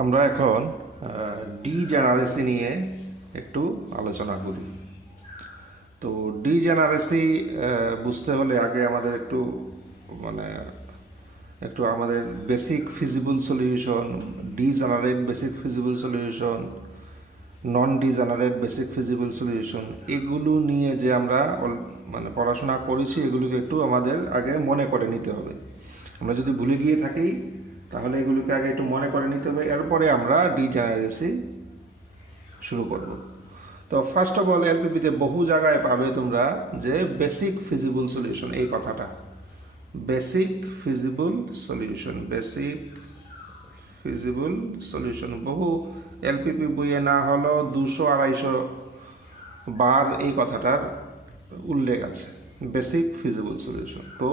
আমরা এখন ডিজেনারেসি নিয়ে একটু আলোচনা করি। তো ডিজেনারেসি বুঝতে হলে আগে আমাদের মানে একটু আমাদের basic feasible solution, degenerate basic feasible solution, non degenerate basic feasible solution, এগুলো নিয়ে যে আমরা মানে পড়াশোনা করেছি এগুলোকে একটু আমাদের আগে মনে করে নিতে হবে। আমরা যদি ভুলে গিয়ে থাকি তাহলে এগুলোকে আগে একটু মনে করে নিতে হবে, এরপরে আমরা ডিজেনারেসি শুরু করব। তো ফার্স্ট অফ অল এলপিপিতে বহু জায়গায় পাবে তোমরা যে বেসিক ফিজিবল সলিউশন, এই কথাটা basic feasible solution, basic feasible solution বহু এলপিপি বইয়ে না হলেও 200-250 বার এই কথাটার উল্লেখ আছে, বেসিক ফিজিবল সলিউশন। তো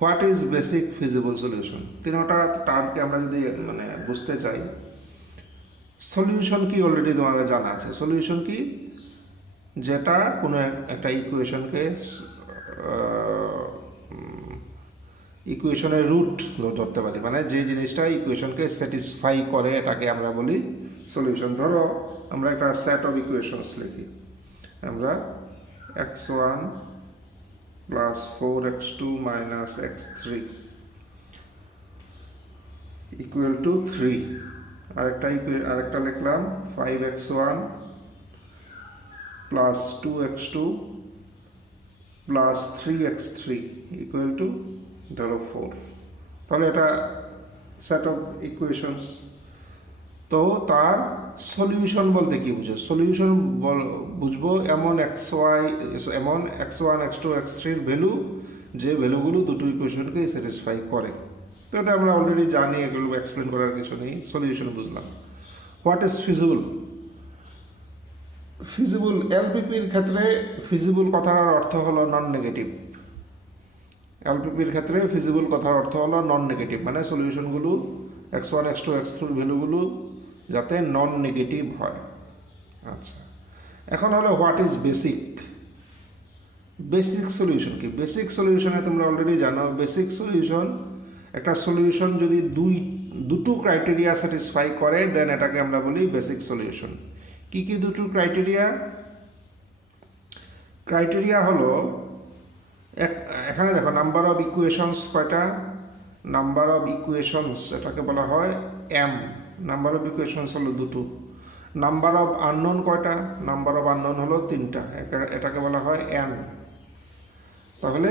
what is basic feasible solution, তিনটা টার্মকে আমরা যদি মানে বুঝতে চাই, সলিউশন কি অলরেডি তোমাদের জানা আছে। সলিউশন কি, যেটা কোনো একটা ইকুয়েশনের রুট ধরতে পারি, মানে যে জিনিসটা ইকুয়েশনকে স্যাটিসফাই করে এটাকে আমরা বলি সলিউশন। ধরো আমরা একটা সেট অফ ইকুয়েশনস লিখি, আমরা x1 plus 4x2 minus x3 equal to 3। আরেকটা লিখলাম 5x1 plus 2x2 plus 3x3 equal to ধরো 4। তাহলে এটা সেট অফ ইকুয়েশনস। তো তার সলিউশন বলতে কি বুঝো? সলিউশন বুঝবো এমন x1 x2 x3 এর ভ্যালু, যে ভ্যালুগুলো দুটো ইকুয়েশনকে স্যাটিসফাই করে। তো এটা আমরা অলরেডি জানি, এগুলো এক্সপ্লেন করার কিছু নেই, সলিউশন বুঝলাম। What is feasible? ফিজিবল এলপিপির ক্ষেত্রে ফিজিবল কথার অর্থ হলো নন নেগেটিভ। এলপিপির ক্ষেত্রে ফিজিবল কথার অর্থ হলো নন নেগেটিভ, মানে সলিউশনগুলো x1 x2 x3 ভ্যালুগুলো যাতে নন নেগেটিভ হয়। আচ্ছা, এখন হলো what is basic? Basic solution কি? বেসিক সলিউশনে তোমরা অলরেডি জানো, বেসিক সলিউশন একটা সলিউশন যদি দুটো ক্রাইটেরিয়া স্যাটিসফাই করে দেন এটাকে আমরা বলি বেসিক সলিউশন। কি কি দুটো ক্রাইটেরিয়া? ক্রাইটেরিয়া হলো এখানে দেখো নাম্বার অফ ইকুয়েশনস কয়টা? নাম্বার অফ ইকুয়েশনস এটাকে বলা হয় m। নাম্বার অফ ইকুয়েশনস হলো দুটো। নাম্বার অফ আননোন কয়টা? নাম্বার অফ আননোন হলো 3টা, এটাকে বলা হয় n। তাহলে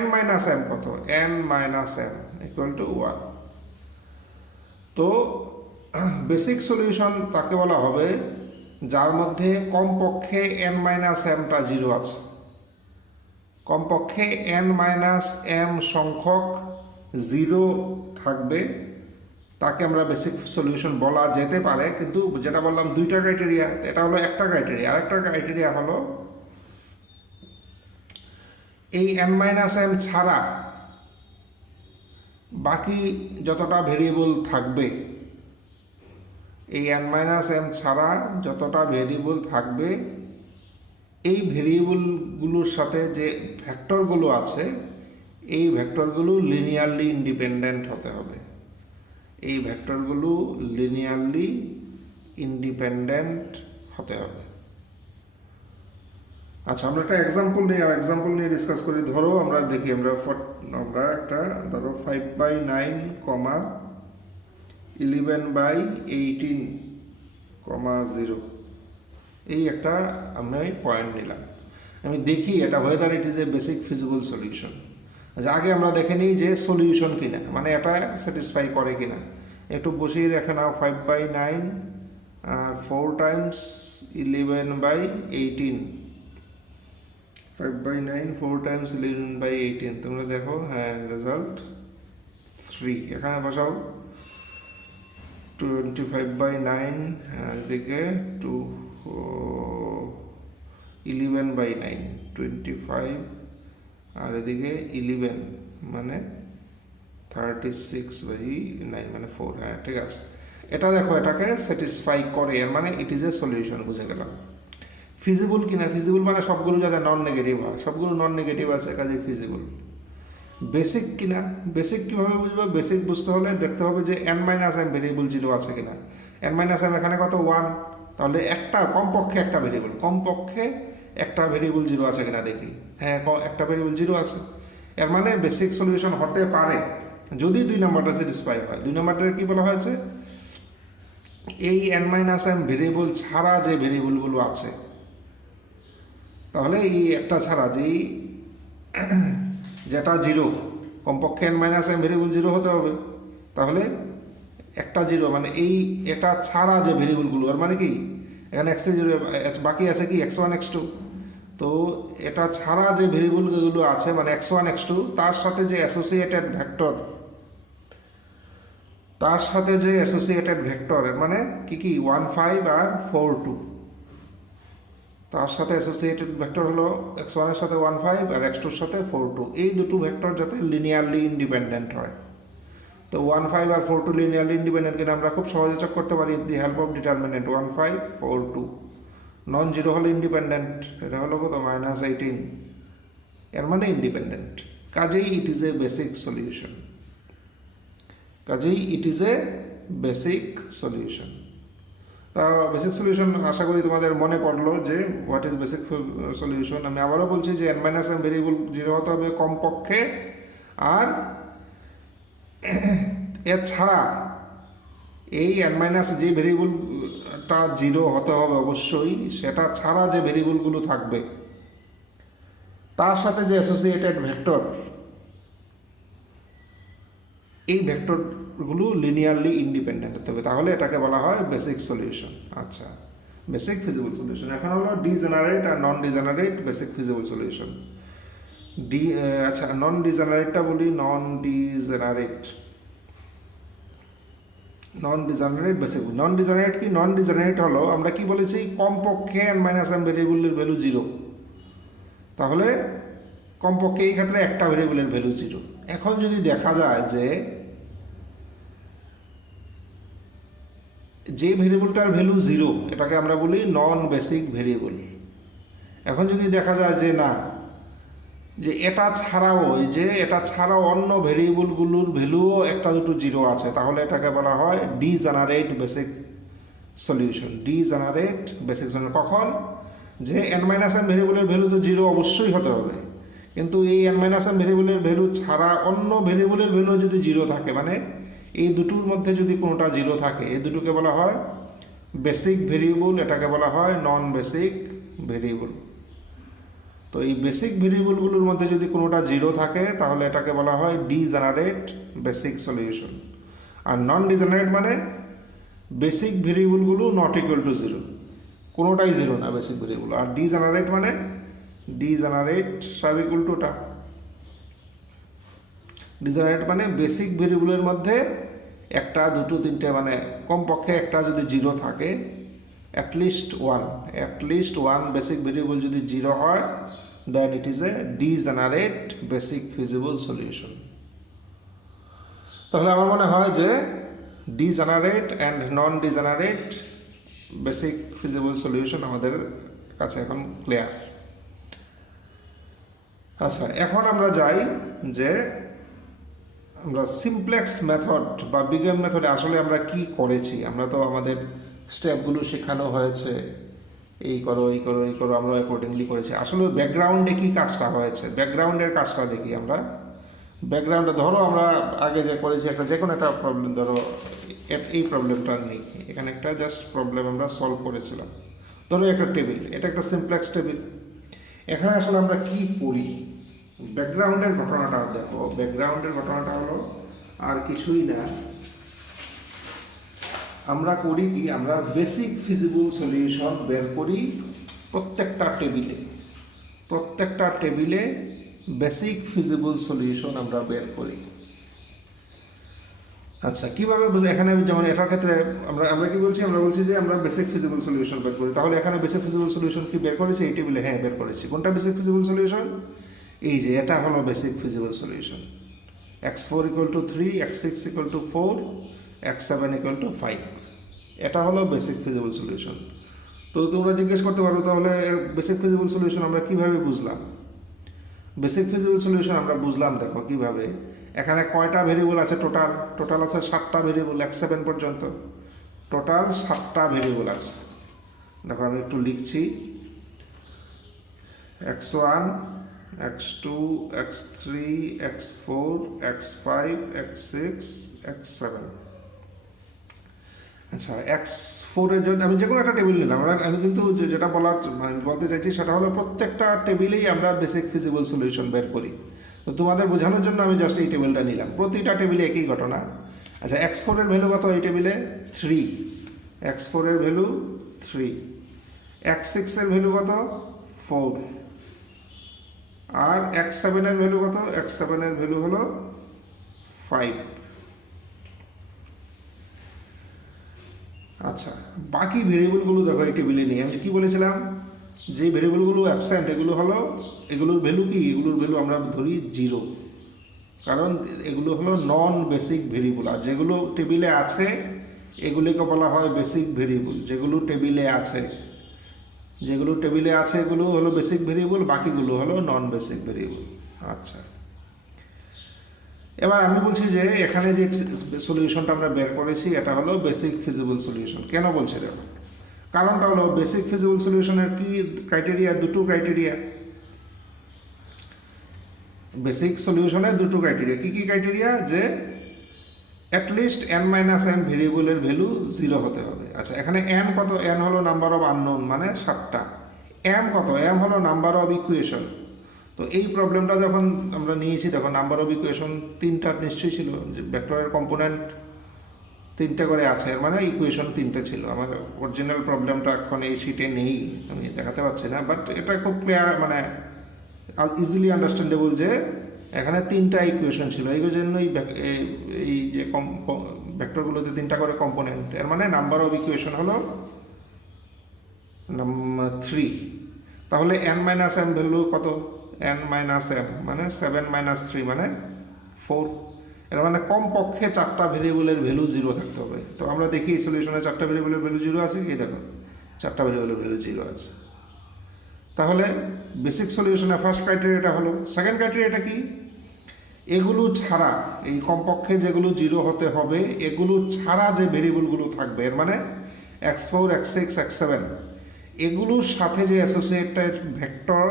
n মাইনাস m কত? n minus m equal to 1। তো বেসিক সলিউশন তাকে বলা হবে যার মধ্যে কমপক্ষে n মাইনাস mটা 0 আছে। কমপক্ষে n মাইনাস m সংখ্যক 0 থাকবে, তাকে আমরা বেসিক সলিউশন বলা যেতে পারে। কিন্তু যেটা বললাম দুইটা ক্রাইটেরিয়া, এটা হলো একটা ক্রাইটেরিয়া। আরেকটা ক্রাইটেরিয়া হলো এই n মাইনাস m ছাড়া বাকি যতটা ভেরিয়েবল থাকবে, এই n মাইনাস m ছাড়া যতটা ভেরিয়েবল থাকবে, এই ভেরিয়েবলগুলোর সাথে যে ভেক্টরগুলো আছে এই ভেক্টরগুলো লিনিয়ারলি ইন্ডিপেন্ডেন্ট হতে হবে। এই ভেক্টরগুলো লিনিয়ারলি ইন্ডিপেন্ডেন্ট হতে হবে। আচ্ছা, আমরা একটা এক্সাম্পল নিয়ে ডিসকাস করি। ধরো আমরা দেখি, আমরা একটা ধরো 5/9, 11/18, 0 এই একটা আমরা পয়েন্ট নিলাম। আমি দেখি এটা weather it is A basic feasible solution. আচ্ছা, আগে আমরা দেখে নিই যে সলিউশন কিনা, মানে এটা স্যাটিসফাই করে কিনা। একটু বসিয়ে দেখে নাও, 5/9 4 টাইমস 11/18, 5/9 4 টাইমস 11/18। তোমরা দেখো, হ্যাঁ রেজাল্ট 3। এখানে বসাও 25/9, এদিকে 11/9, 25, আর এদিকে 11 মানে 36/9 মানে 4। হ্যাঁ ঠিক আছে, এটা দেখো এটাকে স্যাটিসফাই করে, এর মানে ইট ইজ এ সলিউশন। বুঝে গেলাম। ফিজিবল কিনা? ফিজিবল মানে সবগুলো যাতে নন নেগেটিভ হয়, সবগুলো নন নেগেটিভ আছে, কাজে ফিজিবল। বেসিক কিনা, বেসিক কিভাবে বুঝবো? বেসিক বুঝতে হলে দেখতে হবে যে n minus m variable zero আছে কিনা। n মাইনাস m এখানে কত 1, তাহলে একটা কমপক্ষে একটা ভেরিয়েবল, কমপক্ষে একটা ভেরিয়েবল জিরো আছে কিনা দেখি। হ্যাঁ, একটা ভেরিয়েবল জিরো আছে, এর মানে বেসিক সলিউশন হতে পারে যদি দুই নাম্বারটা স্যাটিসফাই হয়। দুই নাম্বারটা কি বলা হয়েছে? এই n মাইনাস m ভেরিয়েবল ছাড়া যে ভেরিয়েবলগুলো আছে, তাহলে এই একটা ছাড়া যেটা জিরো, কমপক্ষে n minus m variable zero হতে হবে। তাহলে একটা জিরো মানে এটা ছাড়া যে ভেরিয়েবলগুলো, আর মানে কি এখানে x জিরো বাকি আছে কি x1 x2, তো এটা ছাড়া যে ভেরিয়েবলগুলো আছে মানে x1 x2, তার সাথে যে অ্যাসোসিয়েটেড ভেক্টর, এর মানে কি 1 5 আর 4 2, তার সাথে অ্যাসোসিয়েটেড ভেক্টর হলো x1 এর সাথে 1 5 আর x2 এর সাথে 4 2। এই দুটো ভেক্টর যাতে লিনিয়ারলি ইন্ডিপেন্ডেন্ট হয়। তো 1 5 আর 4 2 লিনিয়ারলি ইন্ডিপেন্ডেন্ট কিনা আমরা খুব সহজে চেক করতে পারি with the help of determinant 1 5 4 2। Non zero হলে ইন্ডিপেন্ডেন্ট, এটা হলো কত -18, এর মানে ইন্ডিপেন্ডেন্ট। কাজেই ইট ইজ এ বেসিক সলিউশন। তা বেসিক সলিউশন আশা করি তোমাদের মনে পড়লো যে হোয়াট ইজ বেসিক সলিউশন। আমি আবারও বলছি যে n minus m variable zero হতে হবে কমপক্ষে, আর এছাড়া এই n মাইনাস যে ভেরিয়েবলটা জিরো হতে হবে অবশ্যই, সেটা ছাড়া যে ভেরিয়েবলগুলো থাকবে তার সাথে যে অ্যাসোসিয়েটেড ভেক্টর, এই ভেক্টরগুলো লিনিয়ারলি ইন্ডিপেন্ডেন্ট হতে হবে, তাহলে এটাকে বলা হয় বেসিক সলিউশন। আচ্ছা, বেসিক ফিজিবল সলিউশন। এখন হলো ডিজেনারেট আর non degenerate basic feasible solution. আচ্ছা, নন ডিজেনারেটটা বলি। নন ডিজেনারেট বেসিক। নন ডিজেনারেট কি? নন ডিজেনারেট হলো আমরা কি বলেছি, কমপক্ষে n মাইনাস m ভেরিয়েবলের ভ্যালু জিরো, তাহলে কমপক্ষে এই ক্ষেত্রে একটা ভেরিয়েবলের ভ্যালু জিরো। এখন যদি দেখা যায় যে ভেরিয়েবলটার ভ্যালু জিরো, এটাকে আমরা বলি নন বেসিক ভেরিয়েবল। এখন যদি দেখা যায় যে না, যে এটা ছাড়াও অন্য ভেরিয়েবলগুলোর ভ্যালুও একটা দুটো জিরো আছে, তাহলে এটাকে বলা হয় ডিজেনারেট বেসিক সলিউশন। কখন? যে n মাইনাস m ভেরিয়েবলের ভ্যালু তো জিরো অবশ্যই হতে হবে, কিন্তু এই n মাইনাস m ভেরিয়েবলের ভ্যালু ছাড়া অন্য ভেরিয়েবলের ভ্যালু যদি জিরো থাকে, মানে এই দুটোর মধ্যে যদি কোনোটা জিরো থাকে, এই দুটোকে বলা হয় বেসিক ভেরিয়েবল, এটাকে বলা হয় নন বেসিক ভেরিয়েবল। তো এই বেসিক ভেরিয়েবলগুলোর মধ্যে যদি কোনোটা জিরো থাকে, তাহলে এটাকে বলা হয় ডিজেনারেট বেসিক সলিউশন। আর নন ডিজেনারেট মানে বেসিক ভেরিয়েবলগুলো নট ইকুয়াল টু জিরো, কোনোটাই জিরো না বেসিক ভেরিয়েবল। আর ডিজেনারেট মানে সব ইকুয়াল টুটা। ডিজেনারেট মানে বেসিক ভেরিয়েবলের মধ্যে একটা দুটো তিনটে, মানে কমপক্ষে একটা যদি জিরো থাকে, অ্যাটলিস্ট ওয়ান বেসিক ভেরিয়েবল যদি জিরো হয়, then it is a degenerate basic feasible solution. তাহলে আমার মনে হয় যে degenerate and non degenerate basic feasible solution আমাদের কাছে এখন ক্লিয়ার। আচ্ছা, এখন আমরা যাই যে আমরা সিমপ্লেক্স মেথড বা বিগ-এম মেথডে আসলে আমরা কি করেছি। আমরা তো আমাদের স্টেপগুলো শেখানো হয়েছে, এই করো আমরা অ্যাকর্ডিংলি করেছি। আসলে ব্যাকগ্রাউন্ডে কি কাজটা হয়েছে, ব্যাকগ্রাউন্ডের কাজটা দেখি আমরা। ব্যাকগ্রাউন্ডে ধরো আমরা আগে যে করেছি, যে কোনো একটা প্রবলেম, ধরো এই প্রবলেমটা নেই, এখানে একটা জাস্ট প্রবলেম আমরা সলভ করেছিলাম। ধরো একটা টেবিল, এটা একটা সিমপ্লেক্স টেবিল। এখানে আসলে আমরা কি করি, ব্যাকগ্রাউন্ডের ঘটনাটা দেখো। ব্যাকগ্রাউন্ডের ঘটনাটা হলো আর কিছুই না, আমরা করি কি, আমরা বেসিক ফিজিবল সলিউশন বের করি প্রত্যেকটা টেবিলে বেসিক ফিজিবল সলিউশন আমরা বের করি। আচ্ছা, কিভাবে বুঝে? এখানে যেমন এটার ক্ষেত্রে আমরা কি বলছি, আমরা বলছি যে আমরা বেসিক ফিজিবল সলিউশন বের করি। তাহলে এখানে বেসিক ফিজিবল সলিউশন কি বের করেছি এই টেবিলে? হ্যাঁ, বের করেছি। কোনটা বেসিক ফিজিবল সলিউশন? এই যে এটা হলো basic feasible solution. x4 = 3, x6 = 4, x7 = 5, এটা হলো বেসিক ফিজিবল সলিউশন। তো তোমরা জিজ্ঞেস করতে পারো, তাহলে বেসিক ফিজিবল সলিউশন আমরা কিভাবে বুঝলাম? বেসিক ফিজিবল সলিউশন আমরা বুঝলাম, দেখো কিভাবে। এখানে কয়টা ভেরিয়েবল আছে? টোটাল আছে 7টা ভেরিয়েবল, x7 পর্যন্ত টোটাল 7টা ভেরিয়েবল আছে। দেখো আমি একটু লিখছি, x1, x2, x3, x4, x5, x6, x7। আচ্ছা, x4 এর জন্য আমি যে কোনো একটা টেবিল নিলাম। আমি কিন্তু যেটা বলতে চাইছি সেটা হলো প্রত্যেকটা টেবিলেই আমরা বেসিক ফিজিবল সলিউশন বের করি। তো তোমাদের বোঝানোর জন্য আমি জাস্ট এই টেবিলটা নিলাম। প্রতিটা টেবিলে একই ঘটনা। আচ্ছা, x4 এর ভ্যালু কত এই টেবিলে? 3। x4 এর ভ্যালু 3। x6 এর ভ্যালু কত? 4। আর x7 এর ভ্যালু কত? x7 এর ভ্যালু হলো 5। আচ্ছা, বাকি ভেরিয়েবলগুলো দেখো এই টেবিলে নিয়ে আমি কি বলেছিলাম, যে ভেরিয়েবলগুলো অ্যাবসেন্ট এগুলোর ভ্যালু কি? এগুলোর ভ্যালু আমরা ধরি 0, কারণ এগুলো হলো নন বেসিক ভেরিয়েবল। আর যেগুলো টেবিলে আছে এগুলিকে বলা হয় বেসিক ভেরিয়েবল। যেগুলো টেবিলে আছে এগুলো হলো বেসিক ভেরিয়েবল, বাকিগুলো হলো নন বেসিক ভেরিয়েবল। আচ্ছা, এবার আমি বলছি যে এখানে যে সলিউশনটা আমরা বের করেছি এটা হলো বেসিক ফিজিবল সলিউশন। কেন বলছি দেখো, কারণটা হলো বেসিক ফিজিবল সলিউশনের কি ক্রাইটেরিয়া? দুটো ক্রাইটেরিয়া। বেসিক সলিউশনের দুটো ক্রাইটেরিয়া। কি কি ক্রাইটেরিয়া? যে অ্যাটলিস্ট n-m ভেরিয়েবলের ভ্যালু 0 হতে হবে। আচ্ছা, এখানে n কত? n হলো নাম্বার অফ আননোন, মানে 7টা। m কত? m হলো নাম্বার অফ ইকুয়েশন। তো এই প্রবলেমটা যখন আমরা নিয়েছি, দেখো নাম্বার অফ ইকুয়েশন 3টা নিশ্চয়ই ছিল, যে ভেক্টরের কম্পোনেন্ট 3টে করে আছে, মানে ইকুয়েশন 3টে ছিল। আমার অরিজিনাল প্রবলেমটা এখন এই শিটে নেই, আমি দেখাতে পারছি না, বাট এটা খুব ক্লিয়ার, মানে ইজিলি আন্ডারস্ট্যান্ডেবল যে এখানে 3টা ইকুয়েশন ছিল। এই জন্যই এই যে ভেক্টরগুলোতে 3টা করে কম্পোনেন্ট, এর মানে নাম্বার অফ ইকুয়েশন হলো 3। তাহলে n-m ভ্যালু কত? n-m মানে 7 - 3 মানে 4। এর মানে কমপক্ষে 4টা ভেরিয়েবলের ভ্যালু 0 থাকতে হবে। তো আমরা দেখি সলিউশনে 4টা ভেরিয়েবলের ভ্যালু 0 আছে কি? দেখো 4টা ভেরিয়েবলের ভ্যালু 0 আছে। তাহলে বেসিক সলিউশনের ফার্স্ট ক্রাইটেরিয়াটা হলো। সেকেন্ড ক্রাইটেরিয়াটা কি? এগুলো ছাড়া, এই কমপক্ষে যেগুলো 0 হতে হবে এগুলো ছাড়া যে ভেরিয়েবলগুলো থাকবে, এর মানে x4, x6, x7, এগুলোর সাথে যে অ্যাসোসিয়েটেড ভেক্টর,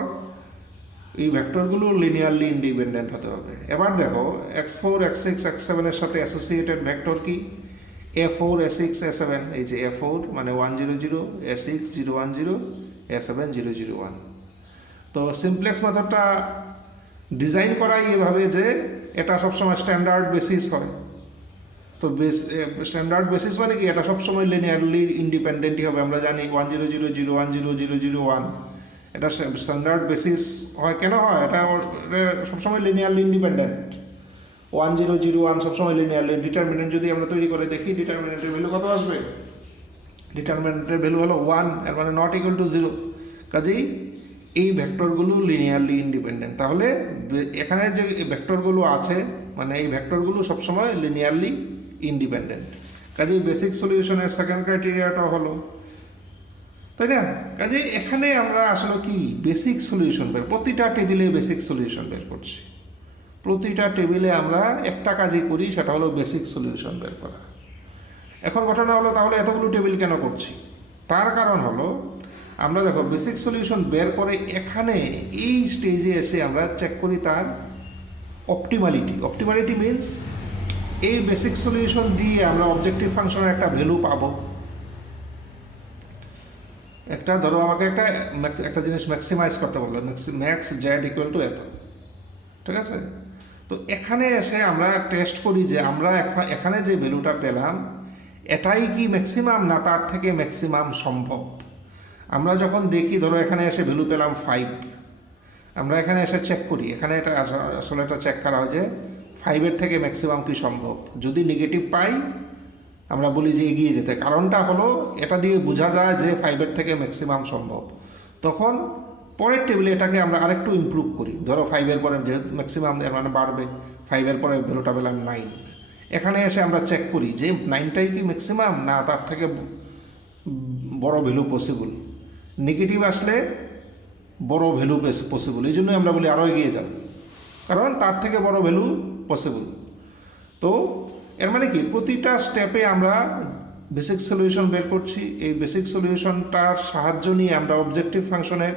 এই ভেক্টরগুলো লিনিয়ারলি ইন্ডিপেন্ডেন্ট হতে হবে। এবার দেখো x4, x6, x7 এর সাথে অ্যাসোসিয়েটেড ভেক্টর কি? a4, a6, a7। এই যে a4 মানে 1 0 0, a6 0 1 0, a7 0 0 1। তো সিমপ্লেক্স মেথডটা ডিজাইন করাই এভাবে যে এটা সবসময় স্ট্যান্ডার্ড বেসিস হয়। তো স্ট্যান্ডার্ড বেসিস মানে কি? এটা সবসময় লিনিয়ারলি ইন্ডিপেন্ডেন্টই হবে। আমরা জানি 1 0 0 0 1 0 0 0 1, এটা স্ট্যান্ডার্ড বেসিস হয়। কেন হয়? এটা সবসময় লিনিয়ারলি ইন্ডিপেন্ডেন্ট। 1 0 0 1 সবসময় লিনিয়ারলি। ডিটারমিনেন্ট যদি আমরা তৈরি করে দেখি, ডিটারমিনেন্টের ভ্যালু কত আসবে? ডিটারমিনেন্টের ভ্যালু হলো 1, এর মানে নট ইকুয়াল টু 0। কাজেই এই ভেক্টরগুলো লিনিয়ারলি ইন্ডিপেন্ডেন্ট। তাহলে এখানে যে ভেক্টরগুলো আছে, মানে এই ভেক্টরগুলো সবসময় লিনিয়ারলি ইন্ডিপেন্ডেন্ট। কাজেই বেসিক সলিউশনের সেকেন্ড ক্রাইটেরিয়াটা হলো, তাই না? কাজেই এখানে আমরা আসলে কি বেসিক সলিউশন প্রতিটা টেবিলে বেসিক সলিউশন বের করছি। প্রতিটা টেবিলে আমরা একটা কাজই করি, সেটা হলো বেসিক সলিউশন বের করা। এখন ঘটনা হলো, তাহলে এতগুলো টেবিল কেন করছি? তার কারণ হলো, আমরা দেখো বেসিক সলিউশন বের করে এখানে এই স্টেজে এসে আমরা চেক করি তার অপটিমালিটি। অপটিমালিটি মিনস এই বেসিক সলিউশন দিয়ে আমরা অবজেক্টিভ ফাংশনের একটা ভ্যালু পাবো। একটা ধরো আমাকে একটা জিনিস ম্যাক্সিমাইজ করতে বললো, ম্যাক্স জেড ইকুয়াল টু এত, ঠিক আছে? তো এখানে এসে আমরা টেস্ট করি যে আমরা এখানে যে ভ্যালুটা পেলাম এটাই কি ম্যাক্সিমাম, না তার থেকে ম্যাক্সিমাম সম্ভব। আমরা যখন দেখি, ধরো এখানে এসে ভ্যালু পেলাম 5, আমরা এখানে এসে চেক করি, এখানে এটা আসলে এটা চেক করা হয় যে 5-এর থেকে ম্যাক্সিমাম কি সম্ভব। যদি নেগেটিভ পাই আমরা বলি যে এগিয়ে যেতে। কারণটা হলো এটা দিয়ে বোঝা যায় যে 5-এর থেকে ম্যাক্সিমাম সম্ভব। তখন পরের টেবিলে এটাকে আমরা আরেকটু ইমপ্রুভ করি। ধরো 5-এর পরে যে ম্যাক্সিমাম এর মানে বাড়বে, 5-এর পরে ভ্যালুটা পেলাম 9। এখানে এসে আমরা চেক করি যে 9টাই কি ম্যাক্সিমাম, না তার থেকে বড় ভ্যালু পসিবল। নেগেটিভ আসলে বড় ভ্যালু পসিবল। এই জন্যই আমরা বলি আরও এগিয়ে যান, কারণ তার থেকে বড় ভ্যালু পসিবল। তো এর মানে কি, প্রতিটা স্টেপে আমরা বেসিক সলিউশন বের করছি। এই বেসিক সলিউশনটার সাহায্য নিয়ে আমরা অবজেক্টিভ ফাংশনের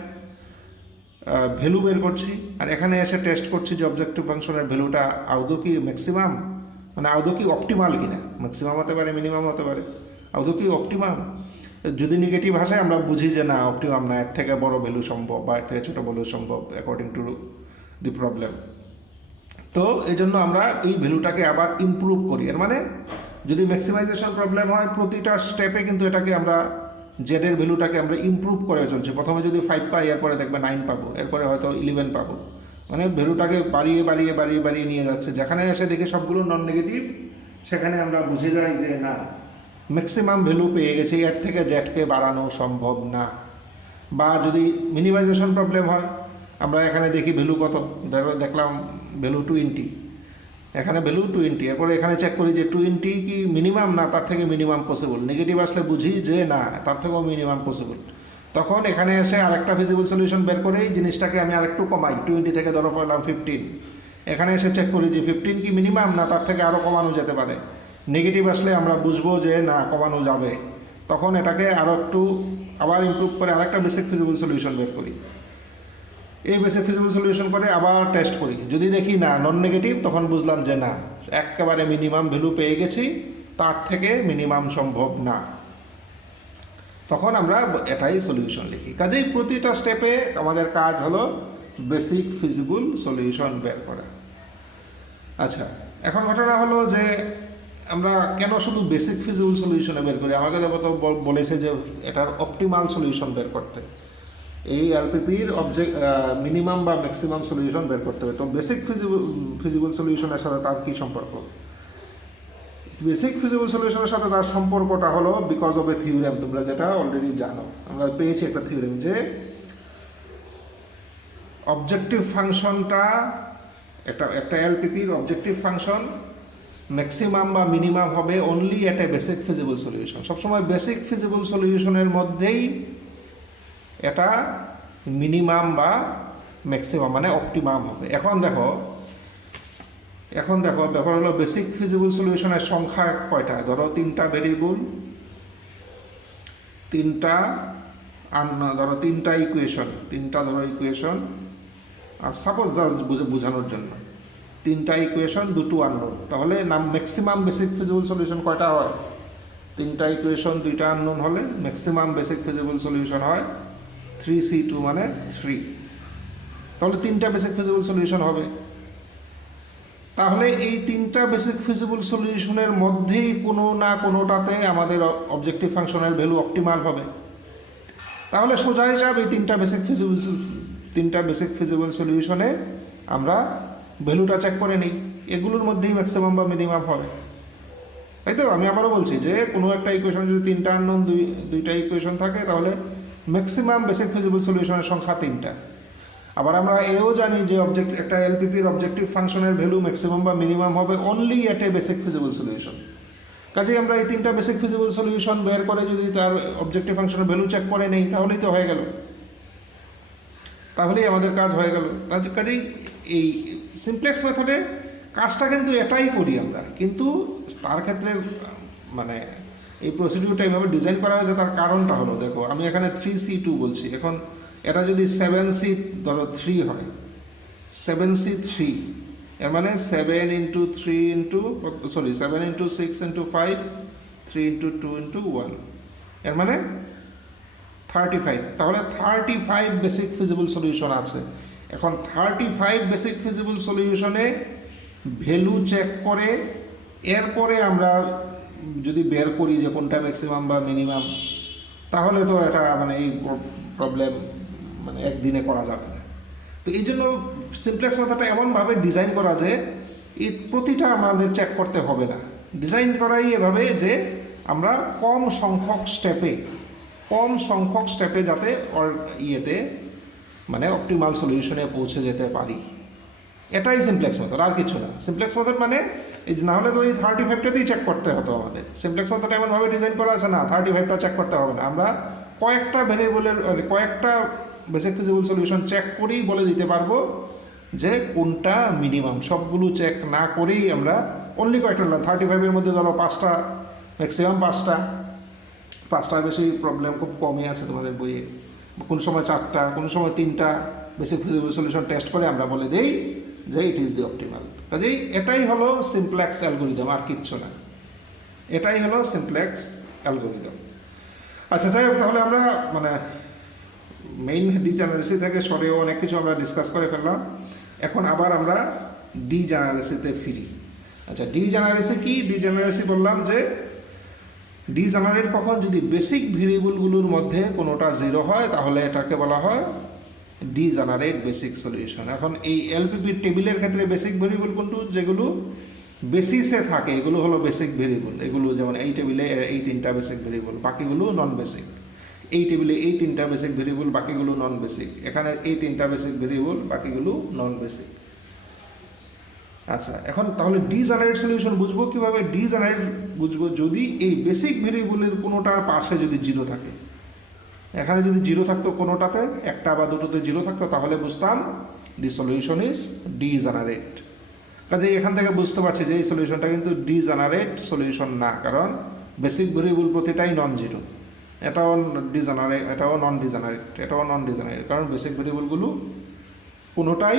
ভ্যালু বের করছি, আর এখানে এসে টেস্ট করছি যে অবজেক্টিভ ফাংশনের ভ্যালুটা আদৌ কি ম্যাক্সিমাম, মানে আদৌ কি অপটিমাল কিনা। ম্যাক্সিমাম হতে পারে, মিনিমাম হতে পারে, আদৌ কি অপটিমাম। যদি নেগেটিভ আসে আমরা বুঝি যে না, অপটিমাম না, এর থেকে বড় ভ্যালু সম্ভব বা এর থেকে ছোটো ভ্যালু সম্ভব অ্যাকর্ডিং টু দি প্রবলেম। তো এই জন্য আমরা এই ভ্যালুটাকে আবার ইমপ্রুভ করি। এর মানে যদি ম্যাক্সিমাইজেশন প্রবলেম হয়, প্রতিটা স্টেপে কিন্তু এটাকে আমরা জেডের ভ্যালুটাকে আমরা ইমপ্রুভ করে চলছি। প্রথমে যদি 5 পাই, এরপরে দেখবে 9 পাবো, এরপরে হয়তো 11 পাবো, মানে ভ্যালুটাকে বাড়িয়ে বাড়িয়ে বাড়িয়ে বাড়িয়ে নিয়ে যাচ্ছে। যেখানে এসে দেখি সবগুলো নন নেগেটিভ, সেখানে আমরা বুঝে যাই যে না, ম্যাক্সিমাম ভ্যালু পেয়ে গেছি, এর থেকে জেডকে বাড়ানো সম্ভব না। বা যদি মিনিমাইজেশন প্রবলেম হয়, আমরা এখানে দেখি ভ্যালু কত, দেখলাম ভ্যালু 20, এখানে ভ্যালু 20, এরপরে এখানে চেক করি যে 20 কি মিনিমাম না তার থেকে মিনিমাম পসিবল। নেগেটিভ আসলে বুঝি যে না, তার থেকেও মিনিমাম পসিবল। তখন এখানে এসে আরেকটা ফিজিবল সলিউশন বের করেই জিনিসটাকে আমি আরেকটু কমাই, 20 থেকে ধরো পড়লাম 15, এখানে এসে চেক করি যে 15 কি মিনিমাম না তার থেকে আরও কমানো যেতে পারে। নেগেটিভ আসলে আমরা বুঝবো যে না, কমানো যাবে, তখন এটাকে আরও একটু আবার ইমপ্রুভ করে আরেকটা বেসিক ফিজিবল সলিউশন বের করি। এই বেসিক ফিজিবল সলিউশন করে আবার টেস্ট করি, যদি দেখি না নন নেগেটিভ, তখন বুঝলাম যে না, একেবারে মিনিমাম ভ্যালু পেয়ে গেছি, তার থেকে মিনিমাম সম্ভব না, তখন আমরা এটাই সলিউশন লিখি। কাজেই প্রতিটা স্টেপে আমাদের কাজ হলো বেসিক ফিজিবল সলিউশন বের করা। আচ্ছা, এখন ঘটনা হলো যে আমরা কেন শুধু বেসিক ফিজিবল সলিউশনে বের করি? আমাকে তো বলেছে যে এটার অপটিমাল সলিউশন বের করতে, এই এলপিপির মিনিমাম বা ম্যাক্সিমাম সলিউশন বের করতে হবে। তো বেসিক ফিজিবল সলিউশনের সাথে তার কী সম্পর্ক? বেসিক ফিজিবল সলিউশনের সাথে তার সম্পর্কটা হলো বিকজ অফ এ থিওরেম। তোমরা যেটা অলরেডি জানো, আমরা পেয়েছি একটা থিওরেম যে অবজেক্টিভ ফাংশনটা, একটা এলপিপির অবজেক্টিভ ফাংশন ম্যাক্সিমাম বা মিনিমাম হবে অনলি এট এ বেসিক ফিজিবল সলিউশন। সবসময় বেসিক ফিজিবল সলিউশনের মধ্যেই এটা মিনিমাম বা ম্যাক্সিমাম মানে অপটিমাম হবে। এখন দেখো ব্যাপার হলো বেসিক ফিজিবল সলিউশনের সংখ্যা কয়টা? ধরো 3টা ভেরিয়েবল, 3টা ইকুয়েশন, 3টা ধরো ইকুয়েশন, আর সাপোজ বোঝানোর জন্য 3টা ইকুয়েশন, 2টো আননোন, তাহলে ম্যাক্সিমাম বেসিক ফিজিবল সলিউশন কয়টা হয়? 3টা ইকুয়েশন, 2টা আননোন হলে ম্যাক্সিমাম বেসিক ফিজিবল সলিউশন হয় 3C2 মানে 3। তাহলে 3টা বেসিক ফিজিবল সলিউশন হবে। তাহলে এই 3টা বেসিক ফিজিবল সলিউশনের মধ্যেই কোনো না কোনোটাতে আমাদের অবজেক্টিভ ফাংশনের ভ্যালু অপটিমাল হবে। তাহলে সোজা হিসাব এই 3টা বেসিক ফিজিবল সলিউশনে আমরা ভ্যালুটা চেক করে নিই, এগুলোর মধ্যেই ম্যাক্সিমাম বা মিনিমাম হবে। তাই তো? আমি আবারও বলছি যে কোনো একটা ইকুয়েশন যদি 3টা আননোন, 2টা ইকুয়েশন থাকে, তাহলে ম্যাক্সিমাম বেসিক ফিজিবল সলিউশনের সংখ্যা 3টা। আবার আমরা এও জানি যে একটা এলপিপির অবজেক্টিভ ফাংশনের ভ্যালু ম্যাক্সিমাম বা মিনিমাম হবে অনলি এট এ বেসিক ফিজিবল সলিউশন। কাজেই আমরা এই 3টা বেসিক ফিজিবল সলিউশন বের করে যদি তার অবজেক্টিভ ফাংশনের ভ্যালু চেক করে নেই, তাহলেই তো হয়ে গেল, তাহলেই আমাদের কাজ হয়ে গেল। কাজেই এই সিমপ্লেক্স মেথডে কাজটা কিন্তু এটাই করি আমরা, কিন্তু তার ক্ষেত্রে মানে এই প্রসিডিউরটা এইভাবে ডিজাইন করা হয়েছে, তার কারণটা হলো, দেখো আমি এখানে 3C2 বলছি, এখন এটা যদি 7C3 হয়, 7C3 এর মানে 7 × 6 × 5, 3 × 2 × 1, এর মানে 35। তাহলে 35 বেসিক ফিজিবল সলিউশন আছে। এখন 35 বেসিক ফিজিবল সলিউশনে ভ্যালু চেক করে এরপরে আমরা যদি বের করি যে কোনটা ম্যাক্সিমাম বা মিনিমাম, তাহলে তো এটা মানে এই প্রবলেম মানে একদিনে করা যাবে না। তো এই জন্য সিমপ্লেক্স মেথডটা এমনভাবে ডিজাইন করা যে এই প্রতিটা আমাদের চেক করতে হবে না। ডিজাইন করাই এভাবে যে আমরা কম সংখ্যক স্টেপে যাতে মানে অপটিমাল সলিউশনে পৌঁছে যেতে পারি, এটাই সিমপ্লেক্স মেথড, আর কিছু না। সিমপ্লেক্স মেথড মানে এই না হলে তো এই 35টাতেই চেক করতে হতো আমাদের। সিমপ্লেক্স মেথড এমনভাবে ডিজাইন করা আছে না 35টা চেক করতে হবে না, আমরা কয়েকটা ভেরিয়েবলের কয়েকটা বেসিক ফিজিবল সলিউশন চেক করেই বলে দিতে পারবো যে কোনটা মিনিমাম। সবগুলো চেক না করেই আমরা অনলি কয়েকটা 35-এর মধ্যে ধরো 5টা, ম্যাক্সিমাম 5টার বেশি প্রবলেম খুব কমই আছে তোমাদের বইয়ে। কোন সময় 4টা, কোন সময় 3টা বেসিক ফিজিবল সলিউশন টেস্ট করে আমরা বলে দেই যে ইট ইজ দি অপটিমাল। কাজেই এটাই হলো সিমপ্লেক্স অ্যালগোরিদম, আর কিচ্ছু না। এটাই হলো সিমপ্লেক্স অ্যালগোরিদম। আচ্ছা, যাই হোক, তাহলে আমরা মানে মেইন ডিজেনারেসি থেকে সরেও অনেক কিছু আমরা ডিসকাস করে ফেললাম। এখন আবার আমরা ডিজেনারেসিতে ফিরি। আচ্ছা, ডিজেনারেসি কি? ডিজেনারেসি বললাম যে ডিজেনারেট কখন, যদি বেসিক ভেরিয়েবলগুলোর মধ্যে কোনোটা 0 হয় তাহলে এটাকে বলা হয় ডিজেনারেট বেসিক সলিউশন। এখন এই এলপিপি টেবিলের ক্ষেত্রে বেসিক ভেরিয়েবল কোনটো? যেগুলো বেসিসে থাকে এগুলো হলো বেসিক ভেরিয়েবল। এগুলো যেমন এই টেবিলে এই 3টা বেসিক ভেরিয়েবল, বাকিগুলো নন বেসিক। এই টেবিলে এই 3টা বেসিক ভেরিয়েবল, বাকিগুলো নন বেসিক। এখানে এই 3টা বেসিক ভেরিয়েবল, বাকিগুলো নন বেসিক। আচ্ছা, এখন তাহলে ডিজেনারেট সলিউশন বুঝবো কিভাবে? ডিজেনারেট বুঝবো যদি এই বেসিক ভেরিয়েবলের কোনোটার পাশে যদি 0 থাকে। এখানে যদি 0 থাকতো কোনোটাতে, একটা বা দুটোতে 0 থাকতো, তাহলে বুঝতাম দি সলিউশন ইজ ডিজেনারেট। কাজেই এখান থেকে বুঝতে পারছি যে এই সলিউশনটা কিন্তু ডিজেনারেট সলিউশন না, কারণ বেসিক ভেরিয়েবল প্রতিটাই নন জিরো। এটাও ডিজেনারেট, এটাও নন ডিজেনারেট, এটাও নন ডিজেনারেট, কারণ বেসিক ভেরিয়েবলগুলো কোনোটাই